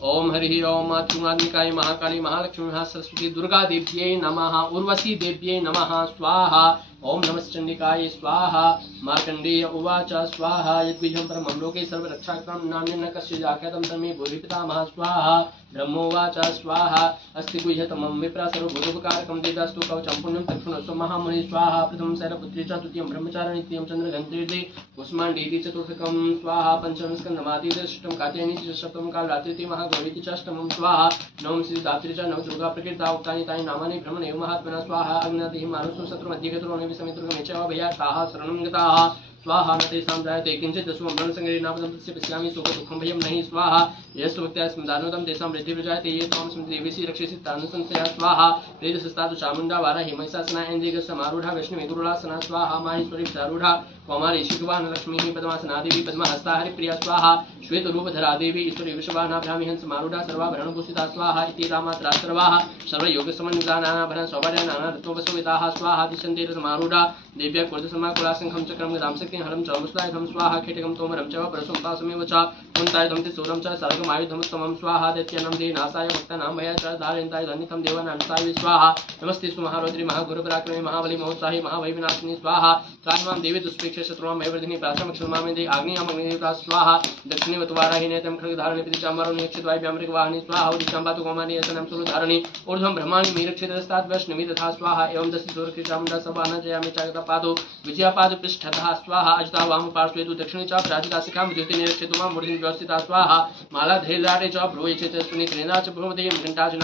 ओम हरि ओम मातृमात्मिकाय महाकाली महालक्ष्मी महासरस्वती दुर्गा देव्यै नमः। उर्वशी देव्यै नमः स्वाहा। ओम नमश्चंडिकाय स्वाहा। मार्कंडेय उवाच स्वाहा। यद्बीजं परमं लोके सर्वरक्षाकरं नान्यन्न कस्य जातम् तन्मे भूरि पितामहः स्वाहा। ब्रह्मोवाच स्वाहा। अस्ति गुह्यतमं विप्रा सर्वभूतोपकारकं तेजस्तु कवचं पुण्यं तत्क्षुणस्व महामुनि स्वाहा। प्रथमं शैलपुत्री च द्वितीयं ब्रह्मचारिणी तृतीयं चन्द्रघण्टेर्दे कुष्माण्डेति चतुर्थकं स्वाहा। पंचमं स्कन्दमादिते षष्ठं कात्यायनी च सप्तमं कालरात्रिति महागौरीति च अष्टमं स्वाहा। नवमं श्रीदात्री च नव दुर्गा प्रकृता उक्तानि तानि नामानि ब्रह्मणेव महात्मना स्वाहा। अग्निनाथैः मानुषो शत्रुमध्ये समितुर्गमेचावभयाताः शरणं गताः स्वाहा। न तेषां जायते किञ्चित् सुमरणसङ्गरे नापदं तस्य पश्यामि सुखदुःखं भयं नहि स्वाहा। यस्तु भक्त्या स्मदानुदं तेषां वृद्धि प्रजायते ये त्वां स्मृतिदेवेशि रक्षसि तानुसंशया स्वाहा। प्रेतसस्तातु चामुण्डा वाराहि महिषासना ऐन्द्रियगस्समारूढा वैष्णवी गुरुलासना स्वाहा। माहेश्वरी चारूढा कौमारी शिखवाहन लक्ष्मीः पद्मासना देवी पद्महस्ता हरिप्रिया स्वाहा। श्वेतरूपधरा देवी ईश्वरी विश्ववाहना ब्राह्मी हंसमारूढा सर्वाभरणभूषिता स्वाहा। इति रामात्रा सर्वाः सर्वयोगसमन्विता नानाभरण सौभार्या नानारत्नोपशोभिताः स्वाहा। दिशन्ते रथमारूढा देव्या क्रोधसमाकुलाशङ्खं चक्रं गदां शक्तिं हलं च मुस्तायुधं स्वाहा। खेटकं तोमरं च परशुं पाशमेव च कुन्तायुधं तिशूरं च सर्गमायुधमुत्तमं स्वाहा। दैत्यनं दे नासाय भक्तानां भया च धारयन्तायुधनितं देवानां सायुधि स्वाहा। नमस्ते सुमहारौद्री महागुरुपराक्रमे महाबली महोत्साही महाभयविनाशिनी स्वाहा। त्राहिमां देवी दुष्प्रेक्ष्य शत्रुमां भयवर्धिनी प्राचमक्षमामे दे आग्नेयामग्निदेवता स्वाहा। दक्षिणे वतुवाराहि नेतं खड्गधारिणी पितिचामरुणी यक्षिद्वाभ्यामृगवाहिनी स्वाहा। उदितां पातु कौमारी यसनं सुरधारिणी ऊर्ध्वं ब्रह्माणि मीरक्षितस्तात् वैष्णवी तथा स्वाहा। एवं दशि चामुण्डा सभाना जयामि चागता पादो विजयापाद पृष्ठतः स्वाहा। अजिता वाम पार्श्वे तु दक्षिणे च प्राजिता शिखां द्युति निरक्षितु मां मूर्तिं व्यवस्थिता स्वाहा। माला धैर्याटे च भ्रुवे चेतस्विनी त्रिनेना च भ्रुमदे घण्टा च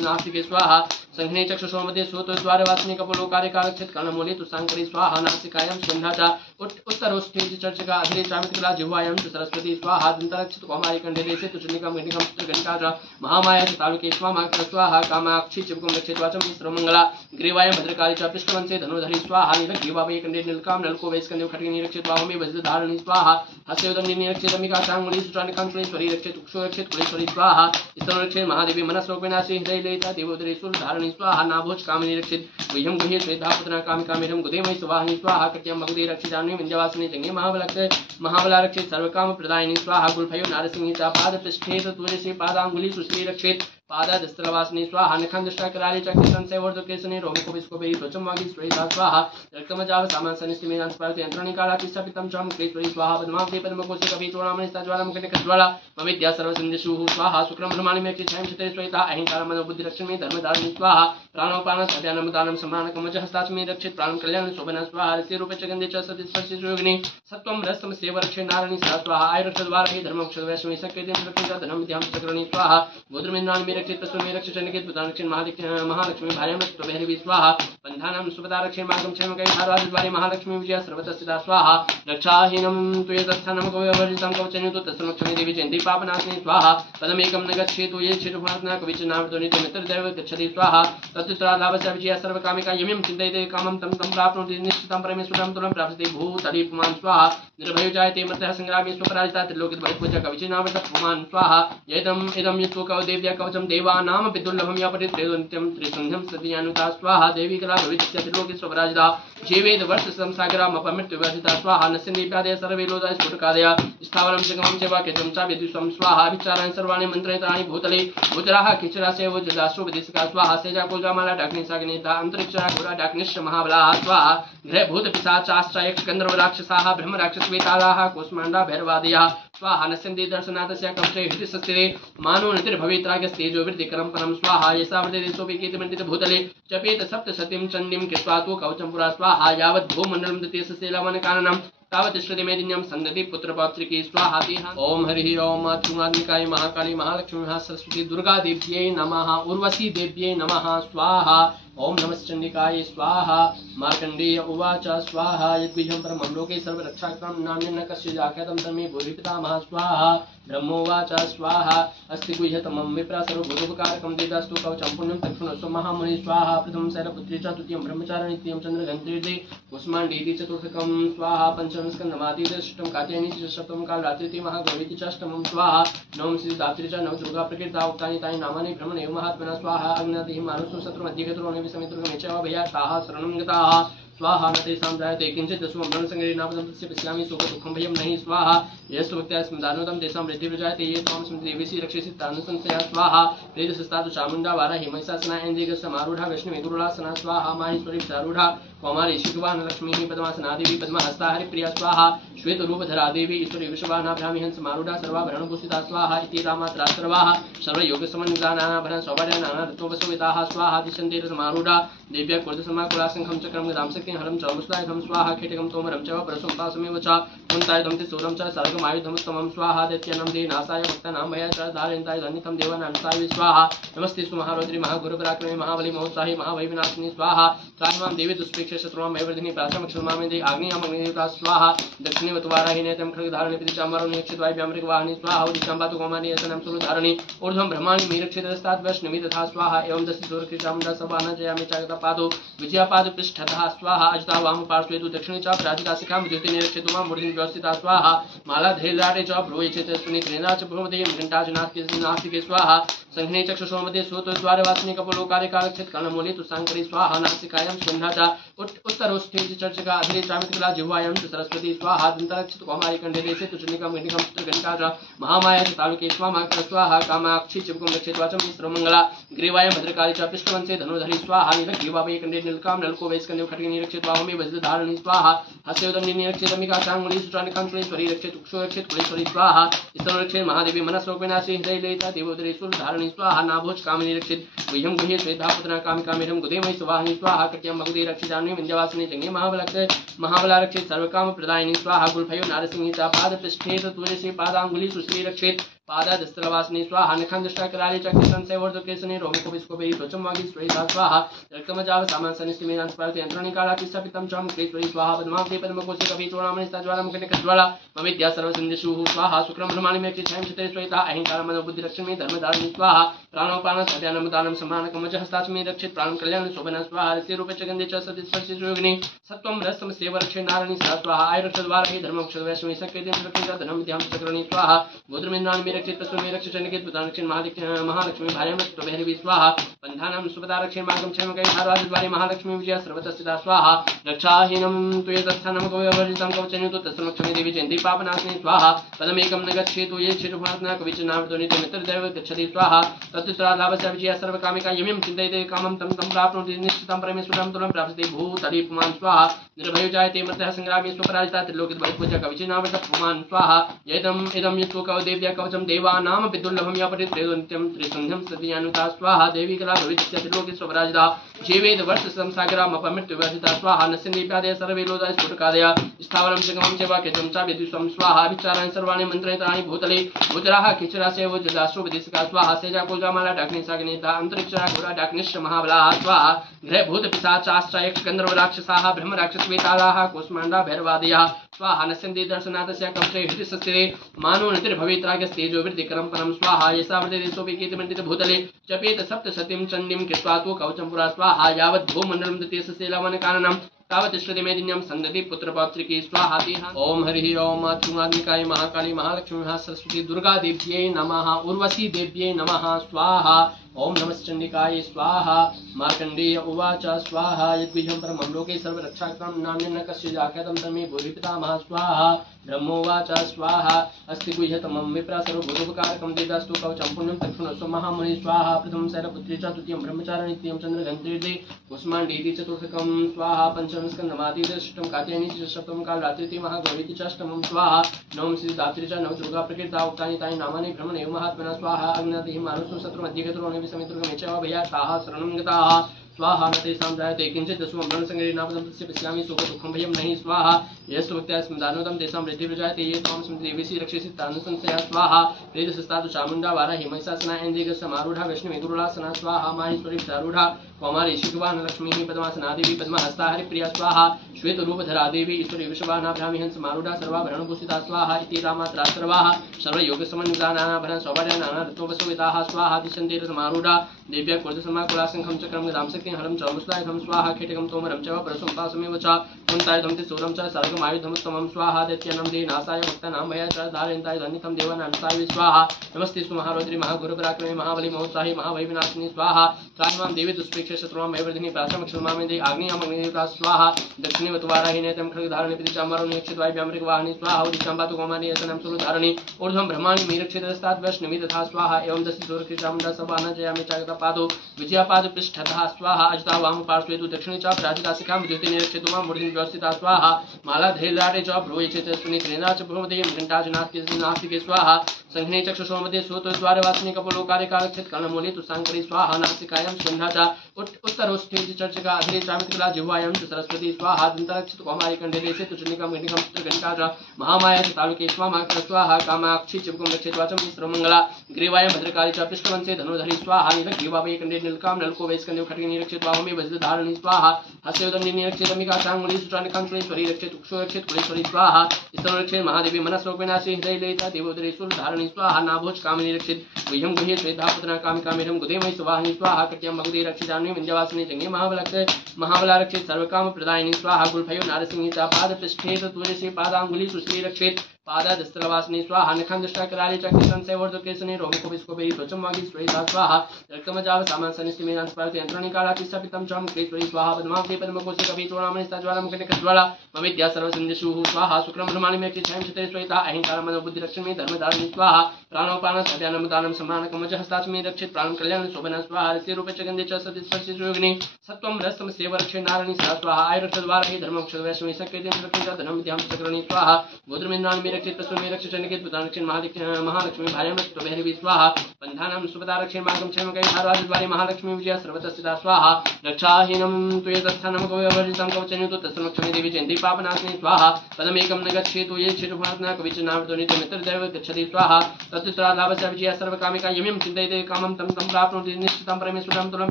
नास्तिके स्वाहा। संघ्ने चक्षुषोमदे श्रोतद्वारवासिनी कपोलोकारे कालक्षित कर्णमूले तु सांकरे स्वाहा। नासिकायां स्कन्धा च उत्तरोष्ठे चर्चिका अधरे चामितिकला जिह्वायां च सरस्वती स्वाहा। दन्तरक्षित कौमारी कंठे से तु चण्डिकां घटिकां चित्रघण्टा च महामाया च तालुके स्वाहा। कामाक्षी चिबुकं रक्षित वाचं सर्वमंगला। ग्रीवायां भद्रकाली च पृष्ठवंशे धनुर्धरी स्वाहा। नीलग्रीवाभये कंठे नीलकां नलको वैस्कन्धे खड्गे निरक्षित वाहुमे वज्रधारिणी स्वाहा। हस्ते निरक्षित अम्बिका चाङ्गुली सुचाण्डिकां रक्षित उक्षो रक्षित कुलेश्वरी स्वाहा। स्तनो रक्षित महादेवी मनस्रोगविनाशी हृदयलयिता देवोदरेश्वर धारिणी स्वाहा। नाभोज कामिनी रक्षित गुह्यं गुह्ये श्वेता पुतना कामिकामिरं गुदेमयि सुवाहिनी स्वाहा। कट्यं मगुदे रक्षितान्वी विन्ध्यवासिनी जंगे महाबला रक्षित सर्वकाम प्रदायिनी स्वाहा। गुल्फयो नारसिंही च पादपृष्ठे तुलसी पादांगुली सुश्री रक्षित पादादस्तलवासिनी स्वाहा। नखंदष्टाकराले चक्षुसंसेवर्धकेशने रोमकुबिस्कोपेरी त्वचं वागीश्वरीता स्वाहा। रक्तमजाव सामांसनिस्तिमेनां स्पर्धे यन्त्रणिकालातिस्सपितं च मुखेश्वरी स्वाहा। पद्मावती पद्मकोशे कवितोरामणिस्ताज्वालं कटकज्वाला मविद्या सर्वसिन्धुषुः स्वाहा। शुक्रं ब्रह्माणि मे क्षितां चित्रे श्वेता अहिंकारं मनोबुद्धिरक्षणे धर्मधारिणी स्वाहा। प्राणोपानं अभ्यानमदानं सम्मानकमज हस्तास्मे रक्षित प्राणं कल्याण शोभना स्वाहा। रस्यरूपे च गन्धे च सतिस्पर्शियोगिनी सत्वं रसं सेवरक्षे नारायणी सा स्वाहा। आयुरक्षद्वारा हि धर्मक्षद्वैष्णवी सकृतिं रक्षित धनं विद्यां चक्रणी स्वाहा। गोत्रमिन्द्राणि रक्षित तस्मै रक्षित चंडिकेत प्रधानक्षिण महालक्ष्मी भार्यां रक्षितो भैरवी स्वाहा बन्धानां सुपदा रक्षिण मार्गं क्षयं कैधारवाद्वारे महालक्ष्मी विजया सर्वतस्थिता स्वाहा रक्षाहीनं तु यतस्थानं कविवर्जितं कवचन्युतो तस्मक्षमे देवी जयन्ती पापनाशिनी स्वाहा पदमेकं न गच्छेतु ये क्षेत्रफलना कविचनावतो नित्यमित्रदैव गच्छति स्वाहा तत्त्रालाभस्य विजया सर्वकामिका यमिं चिन्तयते कामं तं तं प्राप्नोति निश्चितं परमेश्वरं तुलं प्राप्स्यते भूतली पुमान् स्वाहा निर्भयो जायते मृतः संग्रामे स्वपराजिता त्रिलोकित भयपूजा कविचनावत पुमान् स्वाहा इदं यत्तो कव देव्या कवचं देवानामपि दुर्लभं या पठेत् त्रयो नित्यं त्रिसन्ध्यं सतीयानुता स्वाहा देवी कला भवितस्य त्रिलोके स्वपराजिता जीवेद वर्ष संसागरामपमृत्युवर्जिता स्वाहा नस्यन्दीप्यादय सर्वे लोदाय स्फुटकादय स्थावरं जगमं च वाक्यं च विद्विषं स्वाहा विचाराणि सर्वाणि मन्त्रयित्राणि भूतले भूतराः किचरासेव जदाश्रुपदिशका स्वाहा सेजा कोजामाला डाग्निसाग्नेता अन्तरिक्षा घोरा डाग्निश्च महाबलाः स्वाहा ग्रहभूतपिशाचाश्च यक्षगन्धर्व राक्षसाः ब्रह्म राक्षसवेतालाः कूष्माण्डा भैरवादयः स्वाहा नस्यन्ति दर्शनाथस्य कवचे हृदिसस्थिरे मानो नतिर्भवेत्रागस्तेजो वृद्धिकरं परं स्वाहा यसा वृद्धिदेशोऽपि कीर्तिमण्डित भूतले जपेत सप्तशतीं चण्डीं कृत्वा तु कवचं पुरा स्वाहा यावत् भूमण्डलं दतीयसस्यलवनकाननं तावत् श्रुतिमेदिन्यं सन्दति पुत्रपौत्रिकी स्वाहा ओम हरि ओम त्रिगुणात्मिकाय महाकाली महालक्ष्मी महासरस्वती दुर्गा देव्यै नमः उर्वशी देव्यै नमः स्वाहा ओम नमश्चंडिकाय स्वाहा मार्कंडेय उवाच स्वाहा यद्विजं परमं लोके सर्वरक्षाकं नान्यं न कस्य जाख्यातं तमे भूरि पितामहः स्वाहा ब्रह्मोवाच स्वाहा अस्ति गुह्यतमं विप्रा सर्वभूतोपकारकं देदास्तु कवचं पुण्यं तत्क्षुणस्व महामुनि स्वाहा प्रथमं शैलपुत्री च द्वितीयं ब्रह्मचारिणी तृतीयं चन्द्रघण्टेर्दे कुष्माण्डीति चतुर्थकं स्वाहा पंचमं स्कन्दमादिति षष्ठं कात्यायनी च सप्तमं कालरात्रिति महागौरीति च अष्टमं स्वाहा नवमं श्रीदात्री च नवदुर्गा प्रकृता उक्तानि तानि नामानि ब्रह्मणेव महात्मना स्वाहा अग्निनाथिः मानुषो शत्रुमध्यगतरो समितुर्गमेचैव भयाताः शरणं गताः स्वाहा न तेषां जायते किञ्चित् सुमं संग्रहे नापदं पश्यामि सुखदुःखं भयं नहि स्वाहा यस्तु भक्त्या स्मदानोदं तेषां वृद्धिर्जायते ये त्वां स्मृतिदेवीसि रक्षसि तानुसंशया स्वाहा प्रेतसस्तातु चामुण्डा वाराहि महिषासना ऐन्द्रियगस्समारूढा वैष्णवीगुरुलासना स्वाहा माहेश्वरी चारूढा कौमारी शिखवान लक्ष्मी पद्मासना देवी पद्महस्ता हरिप्रिया स्वाहा श्वेतरूपधरा देवी ईश्वरी विश्ववाना ब्राह्मी हंसमारूढा सर्वाभरणभूषिता स्वाहा इति रामात्रा सर्वाः सर्वयोगसमन्विता नानाभरण सौभार्या नानारत्नोपशोभिताः स्वाहा दिशन्तेरसमारूढा देव्या कुर्दसमाकुलाशङ्खं चक्रं गदां शक्तिं हरं च मुस्लायुधं स्वाहा खेटकं तोमरं च परशुं पासमेव च कुन्तायुधं तिशूरं च सर्गमायुधमुत्तमं स्वाहा दैत्यनं दे नासाय भक्तानां भया च धारयन्तायुधनितं देवानां साय स्वाहा नमस्ते महारौद्री महागुरुपराक्रमे महाबली महोत्साही महावैविनाशिनी स्वाहा त्राहिमां देवी दुष्प्रेक्ष शत्रुवां भयवर्धिनी प्राचमक्षमामे दे आग्नेयामग्निदेवता स्वाहा दक्षिणे वतुवाराहि नेतं खड्गधारणे पितृचामरो निक्षितवायुव्यामृगवाहिनी स्वाहा उदिचाम्बातु कौमारी असनं सुरधारणी ऊर्ध्वं ब्रह्माणि मीरक्षितस्तात् वैष्णवी तथा स्वाहा एवं दस्य सूर्यकृचामुण्डा सभाना जयामि चागता पादो विजयापाद पृष्ठतः स्वाहा अजिता वाम पार्श्वे तु दक्षिणे च प्राजिता शिखां विद्युते निरक्षितु मां मूर्तिं व्यवस्थिता स्वाहा माला धैर्याटे च भ्रुवे च सुनित्रेणा च भ्रुमदे घण्टा च नास्तिके स्वाहा संघ्ने चक्षुषो मध्ये श्रोतद्वारवासिनी कपोलोकारे कालक्षेत कर्णमूले तु सांकरी स्वाहा नासिकायां स्कन्धा च उत्तरोष्ठे च चर्चिका अधरे चामितकला जिह्वायां च सरस्वती स्वाहा दन्तरक्षित कौमारी कंठे से तु चण्डिकां घटिकां चित्रघण्टा च महामाया च तालुके स्वाहा कामाक्षी चिवकं रक्षित वाचं सर्वमंगला ग्रीवायां भद्रकाली च पृष्ठवंशे धनुर्धरी स्वाहा नीलग्रीवाभये कंठे नीलकां नलको वैस्कन्धे खड्गे निरक्षित वाममे वज्रधारिणी स्वाहा हस्योदं निरक्षित अमिका चांगुली सुचानिकांकुलेश्वरी रक्षित उक्षो रक्षित कुलेश्वरी स्वाहा स्तन रक्षित महादेवी मनस्रोगविनाशी हृदय ललिता देवोदरेश्वर धारणी स्वाहा नाभोज कामिनी रक्षित गुह्यं गुह्ये श्वेता पुत्रा कामिकामेरं गुदेमयि स्वाहिनी स्वाहा कृत्यं मगुदे रक्षितान्वी विंध्यवासिनी जंगे महाबला रक्षित सर्वकाम प्रदायिनी स्वाहा गुल्फयो नारसिंही च पादपृष्ठे तुलसी पादांगुली सुश्री रक्षित पादादस्तलवासिनी स्वाहा नखंदष्टाकराले चक्रसंसेवर्धकेसने रोमकोपिस्कोपेरी त्वचं वागी श्वेता स्वाहा रक्तमजाव सामांसनिस्तिमेनांस्पारते यन्त्रणिकालाकिस्सपितं च मुखेश्वरी स्वाहा पद्मावते पद्मकोशे कविचूर्णामणिस्ताज्वालं कटकज्वाला ममिद्या सर्वसन्दिषुः स्वाहा शुक्रं ब्रह्माणि मे क्षयं चित्रे श्वेता अहिंकारं मनोबुद्धिरक्षणे धर्मधारिणी स्वाहा प्राणोपानं सत्यानमदानं सम्मानकमज हस्ताचमे रक्षित प्राणं कल्याण शोभना स्वाहा रस्यरूपे च गन्धे च सतिस्पर्शियोगिनी सत्वं रसमसेव रक्षे नारायणी स्वाहा आयुरक्षद्वारहि धर्मक्षद्वैष्णवी सकृतिं रक्षित धनं विद्यां चक्रणी स्वाहा गोत्रमिन्द्राणि रक्षित तस्मै रक्षित चण्डिकेत प्रधानक्षिण महालक्ष्मी भार्यां रक्षितो भैरवी स्वाहा बन्धानां सुपदा रक्षिण मार्गं क्षयं कैधारवाद्वारे महालक्ष्मी विजया सर्वतस्थिता स्वाहा रक्षाहीनं तु यतस्थानं कविवर्जितं कवचन्युतो तस्मक्षमे देवी जयन्ती पापनाशिनी स्वाहा पदमेकं न गच्छेतु ये क्षेत्रफलना कविचनावतो नित्यमित्रदैव गच्छति स्वाहा तत्त्रालाभस्य विजया सर्वकामिका यमिं चिन्तयते कामं तं तं प्राप्नोति निश्चितं परमेश्वरं तुलं प्राप्स्यते भूतली पुमान् स्वाहा निर्भयो जायते मृतः संग्रामे स्वपराजिता त्रिलोकित भयपूजा कविचनावत पुमान् स्वाहा इदं यत्तो कव देव्या कवचं चालनं देवानामपि दुर्लभं या पठित्रेदो नित्यं त्रिसन्ध्यं सतीयानुता स्वाहा देवी कला भविष्यति त्रिलोके स्वराजिता जीवेद वर्ष संसागरामपमृत्युवर्जिता स्वाहा नस्यन्दीप्यादय सर्वे लोदाय स्फुटकादय स्थावरं जगमं च वाक्यं च विद्युषं स्वाहा विचाराणि सर्वाणि मन्त्रयितानि भूतले भूतराः खिचरासेव जदाश्रुवदिस्का स्वाहा सेजा कोजामाला डाग्निसाग्नेता अन्तरिक्षरा घोरा डाग्निश्च महाबलाः स्वाहा ग्रह भूत पिशाचाश्च यक्ष गन्धर्व राक्षसाः ब्रह्म राक्षसवेतालाः कोष्माण्डा भैरवादयः स्वाहा नस्यन्ति दर्शनाथस्य कवचे हृदिसस्थिते मानो नतिर्भवेत्रागस्तेजो वृद्धिकरं परं स्वाहा यसा वृद्धिदेशोऽपि कीर्तिमण्डित भूतले जपेत सप्तशतीं चण्डीं कृत्वा तु कवचं पुरा स्वाहा यावत् भूमण्डलं दतीयससेलावनकाननं तावत् श्रुतिमेदिन्यं सन्दति पुत्रपौत्रिकी स्वाहा ओम हरि ओम त्रिगुणात्मिकाय महाकाली महालक्ष्मी महासरस्वती दुर्गा देव्यै नमः उर्वशी देव्यै नमः स्वाहा ओम नमश्चंडिकाय स्वाहा मार्कंडेय उवाच स्वाहा यद्बीजं परमं लोके सर्वरक्षाकरं नान्यं न कस्य जाख्यातं तन्मे भूरि पितामहः स्वाहा ब्रह्मोवाच स्वाहा अस्ति गुह्यतमं विप्रा सर्वभूतोपकारकं देदास्तु कवचं पुण्यं तत्क्षुणस्व महामुनि स्वाहा प्रथमं शैलपुत्री च द्वितीयं ब्रह्मचारिणी तृतीयं चन्द्रघण्टेर्दे कुष्माण्डीति चतुर्थकं स्वाहा पंचमं स्कन्दमादिति षष्ठं कात्यायनी च सप्तमं कालरात्रिति महागौरीति च अष्टमं स्वाहा नवमं श्रीदात्री च नव दुर्गा प्रकृता उक्तानि तानि नामानि ब्रह्मणेव महात्मना स्वाहा अग्नातिः मारुषु शत्रुमध्यगतरो समितुर्गमेचाः भयाताः शरणं गताः स्वाहा न तेषां जायते किञ्चित् दशमं ब्रह्मसंग्रहे नापदं तस्य पश्यामि सुखदुःखं भयं नहि स्वाहा यस्तु भक्त्या स्मदानोदं तेषां वृद्धिर्जायते ये त्वां स्मृतिदेवीसि रक्षसि तानुसंशया स्वाहा प्रेतसस्तादु चामुण्डा वाराहि महिषासना ऐन्द्रियगस्समारूढा वैष्णवीगुरुलासना स्वाहा माहेश्वरी चारूढा कौमारी शिखवान लक्ष्मीः पद्मासना देवी पद्महस्ता हरिप्रिया स्वाहा श्वेतरूपधरा देवी ईश्वरी विश्ववानाभ्यामि हंसमारूढा सर्वाभरणभूषिता स्वाहा इति रामात्रा सर्वाः सर्वयोगसमन्विता नानाभरण सौवर्या नानारत्नोपशोभिताः स्वाहा दिशन्ते रथमारूढा देव्या क्रोधसमाकुलाशङ्खं चक्रं गदां शक्तिं हलं च मुस्तायुधं स्वाहा खेटकं तोमरं च परशुं पाशमेव च कुन्तायुधं त्रिशूलं च सर्गमायुधमुत्तमं स्वाहा दैत्यानां देनासाय भक्तानां भया च धारयन्तायुधन्नितं देवानां सायि स्वाहा नमस्ते महारौद्री महागुरुपराक्रमे महाबली महोत्साही महावैविनाशिनी स्वाहा त्राहिमां देवी दुष्प्रेक्ष शत्रुवां वैवर्धिनी प्राचमक्षमामे दे आग्नेयामग्निदेवता स्वाहा दक्षिणे वतुवाराहि नेतं खड्गधारणे पितृचाम्बरो नियक्षित्वाभ्यामृगवाहिनी स्वाहा उदिचाम्बातु कौमारी यसनं सुरधारणी ऊर्ध्वं ब्रह्माणि मीरक्षितस्तात् वैष्णवी तथा स्वाहा एवं दशि सुरक्षिचामुण्डा सभाना जयामि चागता पादो विजयापाद पृष्ठतः स्वाहा अजिता वाम पार्श्वे तु दक्षिणे च प्राजिता शिखां विद्युते निरक्षितो मां मूर्तिं व्यवस्थिता स्वाहा माला धैर्याटे च भ्रुवे च सुनित्रेणा च भ्रुवदे घण्टा च नास्तिके स्वाहा संघ्ने चक्षुषो मध्ये सूतद्वारवासिनी कपोलोकारे कालक्षित कर्णमूले तु सांकरी स्वाहा नासिकायां स्कन्धा च उत्तरोष्ठे चर्चका अधरे चामित्कला जिह्वायां च सरस्वती स्वाहा दन्तरक्षित कौमारी कंठे से तु चण्डिकां घटिकां चित्रघण्टा च महामाया च तालुके स्वाहा कामाक्षी चिबुकं रक्षित्वा च मिश्रमङ्गला ग्रीवायां भद्रकाली च पृष्ठवंशे धनुर्धरी स्वाहा नीलग्रीवाभये कंठे नीलकां नलको वैस्कन्धे खड्गे निरक्षित्वा होमे वज्रधारिणी स्वाहा हस्योदं निरक्षितमिका चाङ्गुली सुचानिकांकुलेश्वरी रक्षित उक्षो रक्षित कुलेश्वरी स्वाहा स्तन रक्षित महादेवी मनस्रोगविनाशी हृदयलयिता देवोदरेश्वर धारणी स्वाहा नाभोज कामिनी रक्षित गुह्यं गुह्ये श्वेता पुत्रा कामिकामेरं गुदेमयि स्वाहिनी स्वाहा कट्यं भगवती रक्षितान्वी विन्ध्यवासिनी जंगे महाबला रक्षित सर्वकाम प्रदायिनी स्वाहा गुल्फयो नारसिंही च पादपृष्ठे तुलसी पादांगुली सुश्री रक्षित पादादस्तलवासिनी स्वाहा नखंदष्टा कराली चक्रिसंसेवर्धकेशने रोमकोपिस्कोपेरी त्वचं वागी श्वेता स्वाहा रक्तमजाव सामांसनिस्तिमेनां स्पर्धे यन्त्रणिकालाकिस्सपितं च मुखेश्वरी स्वाहा पद्मावती पद्मकोशे कपितोरामणिस्ताज्वालं कटकज्वाला मविद्या सर्वसन्दिषुः स्वाहा शुक्रं ब्रह्माणि मे क्षितां चित्रे श्वेता अहिंकारं मनोबुद्धिरक्षणे धर्मधारिणी स्वाहा प्राणोपानं सद्यानमुदानं समानकमच हस्ताचमे रक्षित प्राणं कल्याण शोभना स्वाहा रस्यरूपे च गन्धे च सतिस्पर्शियोगिनी सत्वं रसं सेवरक्षे नारायणी स्वाहा आयुरक्षद्वारहि धर्मक्षद्वैष्णवी सकृतिं रक्षित धनं विद्यां चक्रणी स्वाहा गोत्रमिन्द्राणि रक्षित प्रसून रक्षित चण्डिकेत पुत्रारक्षिण महालक्ष्मी भार्यां रक्षित भैरवी स्वाहा बन्धानां सुपदारक्षिण मार्गं क्षेमकैः धारवादिद्वारे महालक्ष्मी विजया सर्वतस्थिता स्वाहा रक्षाहीनं त्वयेतस्थानं कविवर्जितं कवचन्युतो तस्मक्षमे देवी जयन्ती पापनाशिनी स्वाहा पदमेकं न गच्छेतु ये क्षेत्रपुनात्ना कविचनावृतो नित्यमित्रदैव गच्छति स्वाहा तत्तुत्रालाभस्य विजया सर्वकामिका यमिं चिन्तयते कामं तं तं प्राप्नोति निश्चितं परमेश्वरं तुलं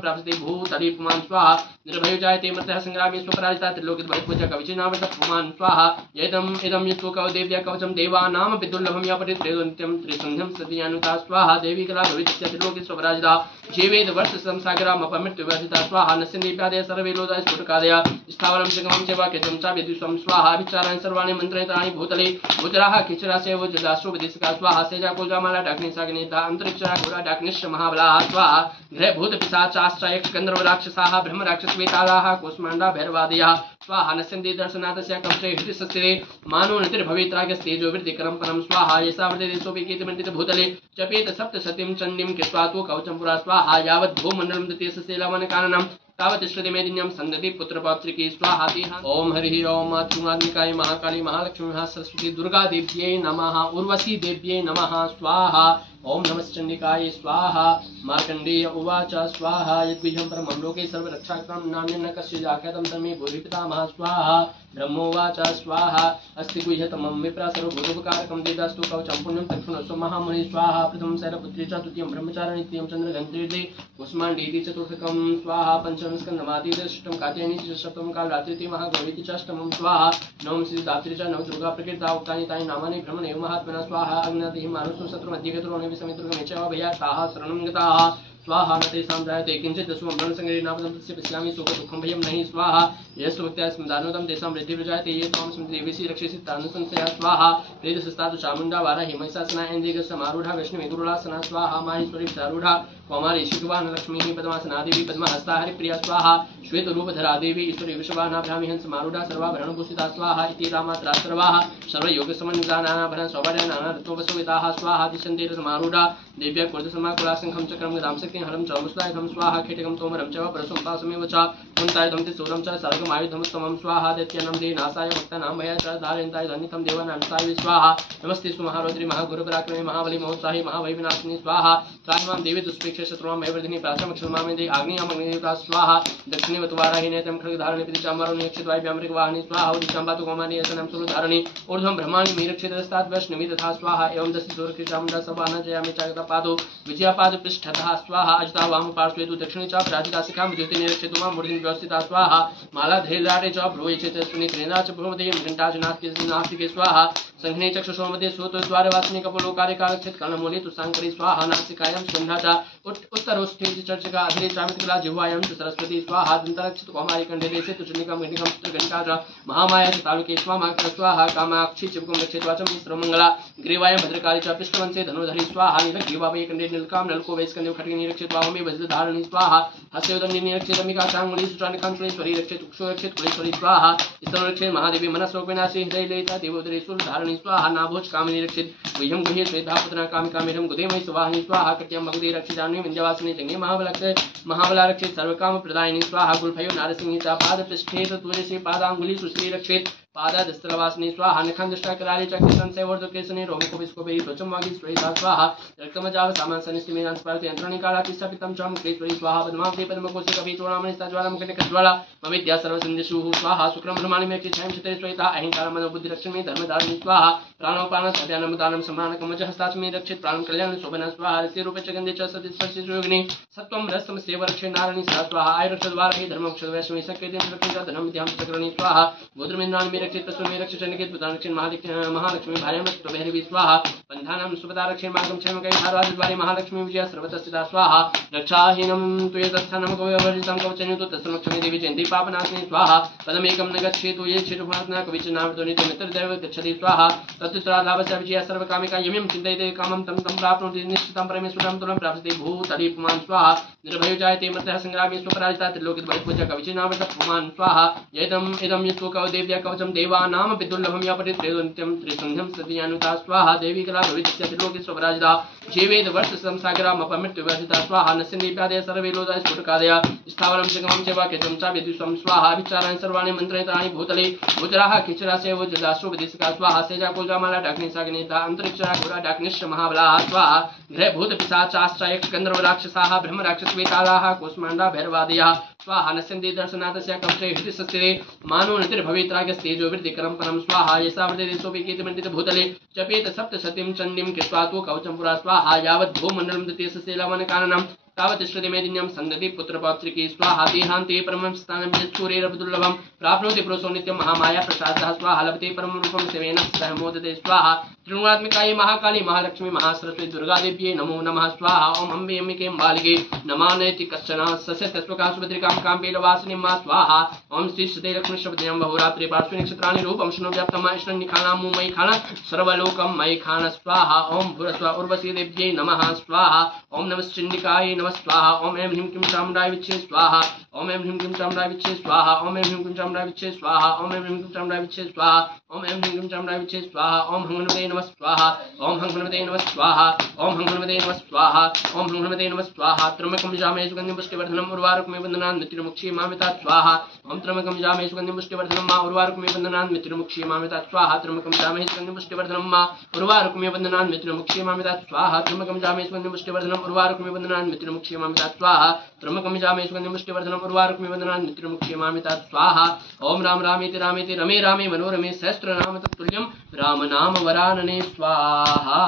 प्राप्स्यते भूतले पुमान् स्वाहा निर्भयो जायते मृतः संग्रामे स्वपराजिता त्रिलोकितभयध्वजा कविचनावृत पुमान् स्वाहा इदं यत्तो कवदेव्या कवचं देवानामपि दुर्लभं या पठित्रेदो नित्यं त्रिसन्ध्यं सतीयानुता स्वाहा देवी कला भविष्यति त्रिलोके स्वराजिता जीवेद वर्ष संसागरामपमृत्युवर्जिता स्वाहा नस्यन्दीप्यादय सर्वे लोदाय स्फुटकादय स्थावरं जगमं च वाक्यं च विद्युषं स्वाहा विचाराणि सर्वाणि मन्त्रयितानि भूतले भूतराः खिचरासेव जदाश्रुवदिस्का स्वाहा सेजा कोजामाला डाग्निसाग्नेता अन्तरिक्षरा घोरा डाग्निश्च महाबलाः स्वाहा ग्रह भूत पिशाचाश्च यक्ष गन्धर्व राक्षसाः ब्रह्म राक्षसवेतालाः कोष्माण्डा भैरवादयः स्वाहा नस्यन्ति दर्शनाथस्य कवचे हृदिसस्थिते मानो नतिर्भवेत्रागस्तेजो वृद्धिकरं परं स्वाहा यसा वृद्धिदेशोऽपि कीर्तिमण्डित भूतले जपेत सप्तशतीं चण्डीं कृत्वा तु कवचं पुरा स्वाहा यावत् भूमण्डलं दतीयससेलावनकाननं तावतिष्ठति मेदिन्यं सन्दति पुत्रपौत्रिकी स्वाहा देहा। ओम हरि ओम त्रिगुणात्मिकाय महाकाली महालक्ष्मी महासरस्वती दुर्गा देव्यै नमः। उर्वशी देव्यै नमः स्वाहा। ओम नमश्चंडिकाय स्वाहा। मार्कंडेय उवाच स्वाहा यद्विजं परमं लोके सर्वरक्षाकं नान्यन्न कस्य आख्यातं तन्मे भूरि पितामहः स्वाहा। ब्रह्मोवाच स्वाहा अस्ति गुह्यतमं विप्रा सर्वभूतोपकारकं देदास्तु कवचं पुण्यं तत्क्षुणस्व महामुनि स्वाहा। प्रथमं शैलपुत्री च द्वितीयं ब्रह्मचारिणी तृतीयं चन्द्रघण्टेर्दे कुष्माण्डीति चतुर्थकं स्वाहा। पंचमं स्कन्दमादिति षष्ठं कात्यायनी च सप्तमं कालरात्रिति महागौरीति च अष्टमं स्वाहा। नवमं सिद्धिदात्री च नव दुर्गा प्रकृता उक्तानि तानि नामानि ब्रह्मणेव महात्मना स्वाहा। अग्नादिः मानुषो शत्रुमध्यगतरो समितुर्गमेचैव भयाताः शरणं गताः स्वाहा। न तेषां जायते किञ्चित् सुब्रह्मणसंग्रहे नापदं तस्य पश्यामि सुखदुःखं भयं नहि स्वाहा। यस्तु भक्त्या स्मदानोदं तेषां वृद्धिर्जायते ये त्वां स्मृतिदेवेशि रक्षसि तानुसंशया स्वाहा। प्रेतसस्तातु चामुण्डा वाराहि महिषासना ऐन्द्रियगस्समारूढा वैष्णवी गुरुलासना स्वाहा। माहेश्वरी चारूढा कौमारी शिखवान लक्ष्मीः पद्मासना देवी पद्महस्ता हरिप्रिया स्वाहा। श्वेतरूपधरा देवी ईश्वरी वृषभाना ब्राह्मी हंसमारूढा सर्वाभरणभूषिता स्वाहा। इति रामात्रा सर्वाः सर्वयोगसमन्विता नानाभरण सौवर्या नानारत्नोपशोभिताः स्वाहा। दिशन्ति रथमारूढा देव्या क्रोधसमाकुलाशङ्खं चक्रं गदां शक्तिं हरं च मुष्टायुधं स्वाहा। खेटकं तोमरं च परशुं पाशमेव च कुन्तायुधं त्रिशूलं च सर्गमायुधमुत्तमं स्वाहा। दैत्यानां देनाशाय भक्तानां भयाय च धारयन्तायुधनितं देवानां साय स्वाहा। नमस्ते सुमहारौद्री महागुरुपराक्रमे महाबली महोत्साही महाभयविनाशिनी स्वाहा। त्राहिमां देवी दुष्प्रेक्ष्य शत्रुवां भयवर्धिनी प्राचमक्षमामेदे आग्नेयामग्नियुता स्वाहा। दक्षिणे वतुवाराहि नेत्रं खड्गधारिणी पितृचाम्बरो निरक्षितवायुभ्यां मृगवाहिनी स्वाहा। उदिशां पातु कौमारी असनं सुरधारिणी ऊर्ध्वं ब्रह्माणि मीरक्षितस्तात् वैष्णवी तथा स्वाहा। एवं दशि चामुण्डा सभाना जयामि चागता पादो विजयापाद पृष्ठतः स्वाहा। अजिता वाम पार्श्वे तु दक्षिणे च प्राजिता शिखां विद्युते निरक्षितो मां मूर्तिं व्यवस्थिता स्वाहा। माला धैर्यारे च भ्रूये चेतस्विनी त्रिनेत्रा च भ्रूमध्ये घण्टा च नास्तिके स्वाहा। संघ्ने चक्षुषो मध्ये श्रोतद्वारवासिनी कपोलोकारे कालक्षेत् कर्णमूले तु साङ्करी स्वाहा। नासिकायां स्कन्धा च उत्तरोष्ठे चर्चका अधरे चामितकला जिह्वायां च सरस्वती स्वाहा। दन्तरक्षित कौमारी कण्ठे देशे तु चण्डिकां घटिकां चित्रघण्टा च महामाया च तालुके स्वाहा। कामाक्षी चिबुकं रक्षित्वा च मिश्रमङ्गला ग्रीवायां भद्रकाली च पृष्ठवंशे धनुर्धरी स्वाहा। नीलग्रीवाभये कण्ठे नीलकां नलको वैस्कन्धे खड्गे निरक्षित्वा होमे वज्रधारिणी स्वाहा। हस्ते निरक्षितमिका चाङ्गुली सुचानिकाञ्चलेश्वरी रक्षित उक्षो रक्षित कुलेश्वरी स्वाहा। स्तनो रक्षित महादेवी मनस्रोपिनाशी हृदयलयिता देवोदरे सुरधारिणी स्वाहा। नाभोज कामिनी रक्षित गुह्यं गुह्ये श्वेता पुत्रा कामिकामेरं गुदेमयि सुवाहिनी स्वाहा। कृत्यं मगुदे रक्षितान्वी विन्ध्यवासिनी जङ्गे महाबला रक्षित सर्वकाम प्रदायिनी स्वाहा। गुल्फयो नारसिंही च पादपृष्ठे तुलसी पादाङ्गुली सुश्री रक्षित पादादस्त्रवासिनी स्वाहा। निखंदष्टा कराले चक्र संशयवर्धकेशने रोमिकोपिस्कोपे त्वचं वागी श्वेता स्वाहा। रक्तमजाव सामांसनिस्तिमेनां स्पर्धे यन्त्रणिकालाति सपितं च मुक्तेश्वरी स्वाहा। पद्मावती पद्मकोशे कपिचूडामणि ज्वालामुखनिकज्वाला मविद्या सर्वसन्दिषुः स्वाहा। शुक्रं ब्रह्माणि मे क्षितां चित्रे श्वेता। अहिंकारं मनोबुद्धिरक्षणे धर्मधारिणी स्वाहा। प्राणोपानं सद्यानं दानं सम्मानकं हस्ताचमे रक्षित प्राणं कल्याण शोभना स्वाहा। रस्य रूपे च गन्धे च सतिस्पर्शे योगिनी सत्वं रसं सेव रक्षे नारायणी सा स्वाहा। आयुरक्षद्वारा धर्मक्षद वैष्णवी सकृतिं रक्षित धनं विद्यां चक्रणी स्वाहा। गोत्रमिन्द्राणि रक्षित प्रसून रक्षित चंडिकेत पुत्रान रक्षित महालक्ष्मी भार्यां भैरवी स्वाहा। बन्धानां सुपदा रक्षे मार्गं क्षेमकै धारवाद्वारे महालक्ष्मी विजया सर्वतस्थिता स्वाहा। रक्षाहीनं तु यतस्थानं कविवर्जितं कवचन्युतो तस्मक्षमे देवी जयन्ती पापनाशिनी स्वाहा। पदमेकं न गच्छेतु ये क्षेत्रफलात्मना कविचनावृतो नित्य मित्रदैव गच्छति स्वाहा। तत्तुत्रालाभस्य विजया सर्वकामिका यमिं चिन्तयते कामं तं प्राप्नोति निश्चितं परमेश्वरं तुलं प्राप्स्यते भूतले पुमान् स्वाहा। निर्भयो जायते मृतः संग्रामे स्वपराजिता त्रिलोकित बहिर्भुजा कविचनावृत पुमान् स्वाहा। इदं यत्तु कवदेव्या कवचं देवानां विदुर्लभं यापठेत् त्रयो नित्यं त्रिसन्ध्यं सतीयानुता स्वाहा। देवी कला भविष्यस्य त्रिलोके स्वपराजिता जीवेद वर्ष संसागरामपमृत्युवर्जिता स्वाहा। नस्यन्देव्यादय सर्वे लोकाः स्फुटकादय स्थावरं जगमं च वाक्यं च विद्युषं स्वाहा। विचाराणि सर्वाणि मन्त्रयितानि भूतले भूतराः किचरासेव जदाश्वपदिशका स्वाहा। सेजा कुलजामाला डाग्निसाग्नेता अन्तरिक्षरा घोरा डाग्निश्च महाबलाः स्वाहा। ग्रहभूतपिशाचाश्च यक्षगन्धर्व राक्षसाः ब्रह्मराक्षसवेतालाः कूष्माण्डा भैरवादयः स्वाहा। नस्यन्ते दर्शनाथस्य कवचे हृदिसस्थिते मानो नतिर्भवेत् रागस्तेजो वृद्धिकरं परं स्वाहा। यसा वर्तते सोऽपि कीर्तिमण्डित भूतले जपेत सप्तशतीं चण्डीं कृत्वा तु कवचं पुरा स्वाहा। यावत् भूमण्डलं दतीयस्य लवणकाननं तावत् श्रुतिमेदिन्यं सन्दति पुत्रपौत्रिकी स्वाहा। देहान्ते परमं स्थानं यच्छूरेरवदुर्लभं प्राप्नोति पुरुषो नित्यं महामाया प्रसादः स्वाहा। लभते परमं रूपं शिवेन सह मोदते स्वाहा। त्रिगुणात्मिकायै महाकाली महालक्ष्मी महासरस्वती दुर्गादेव्यै नमो नमः स्वाहा। ओम अम्बे अम्बिके बालिके नमानेति कश्चन सस्यतस्वका सुभद्रिकां काम्बेलवासिनीं मा स्वाहा। ओम श्री सते लक्ष्मीशब्दं बहुरात्रि पार्श्वे नक्षत्राणि रूपं शृणु व्याप्तं ऐश्वर्यनिखानां मयि खान सर्वलोकं मयि खान स्वाहा। ओम भूरस्व उर्वशी देव्यै नमः स्वाहा। ओम नमश्चण्डिकायै नमः स्वाहा। ओम ऐं ह्रीं क्लीं चामुण्डाय विच्चे स्वाहा। ओम ऐं ह्रीं क्लीं चामुण्डाय विच्चे स्वाहा। ओम ऐं ह्रीं क्लीं चामुण्डाय विच्चे स्वाहा। ओम ऐं ह्रीं क्लीं चामुण्डाय विच्चे स्वाहा। ओम ऐं ह्रीं क्लीं चामुण्डाय विच्चे स्वाहा। ओम हंगनुदे नमः स्वाहा ओम हं हनुमते नमः स्वाहा ओम हं हनुमते नमः स्वाहा ओम हं हनुमते नमः स्वाहा त्र्यंबकं यजामहे सुगन्धिं पुष्टिवर्धनम् उर्वारुकमिव बन्धनान् मृत्युर्मुक्षीयमामृतात् स्वाहा ओम त्र्यंबकं यजामहे सुगन्धिं पुष्टिवर्धनं मा उर्वारुकमिव बन्धनान् मृत्युर्मुक्षीयमामृतात् स्वाहा त्र्यंबकं यजामहे सुगन्धिं पुष्टिवर्धनं मा उर्वारुकमिव बन्धनान् मृत्युर्मुक्षीयमामृतात् स्वाहा त्र्यंबकं यजामहे सुगन्धिं पुष्टिवर्धनम् उर्वारुकमिव बन्धनान् मृत्युर्मुक्षीयमामृतात् स्वाहा त्र्यंबकं यजामहे सुगन्धिं पुष्टिवर्धनम् उर्वारुकमिव बन्धनान् मृत्युर्मुक्षीयमामृतात् स्वाहा ओम राम रामेति रामेति रमे रामे मनोरमे सहस्रनाम तत्तुल्यं राम नाम वरानने स्वाहा।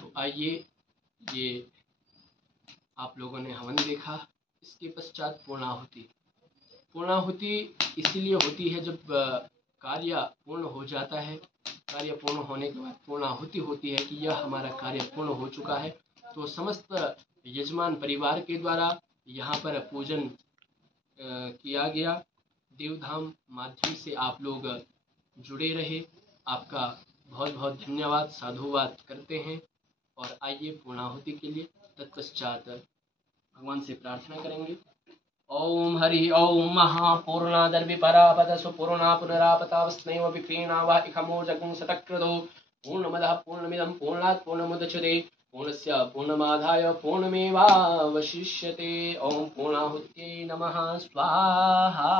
तो आइए, ये आप लोगों ने हवन देखा, इसके पश्चात पूर्णाहुति। पूर्णाहुति इसीलिए होती है जब कार्य पूर्ण हो जाता है, कार्य पूर्ण होने के बाद पूर्णाहुति होती है कि यह हमारा कार्य पूर्ण हो चुका है। तो समस्त यजमान परिवार के द्वारा यहाँ पर पूजन किया गया। देवधाम माध्यम से आप लोग जुड़े रहे, आपका बहुत बहुत धन्यवाद, साधुवाद करते हैं। और आइए पूर्णाहुति के लिए तत्पश्चात भगवान से प्रार्थना करेंगे। ओम हरि ओम महापूर्णादर्विपरापद सुपूर्णा पुनरापतावस्नैव विक्रीणा वा इखमो जगुं सतक्रदो पूर्णमदः पूर्णमिदं पूर्णात् पूर्णमुदच्यते पूर्णस्य पूर्णमादाय पूर्णमेवावशिष्यते। ओम पूर्णाहुत्यै नमः स्वाहा।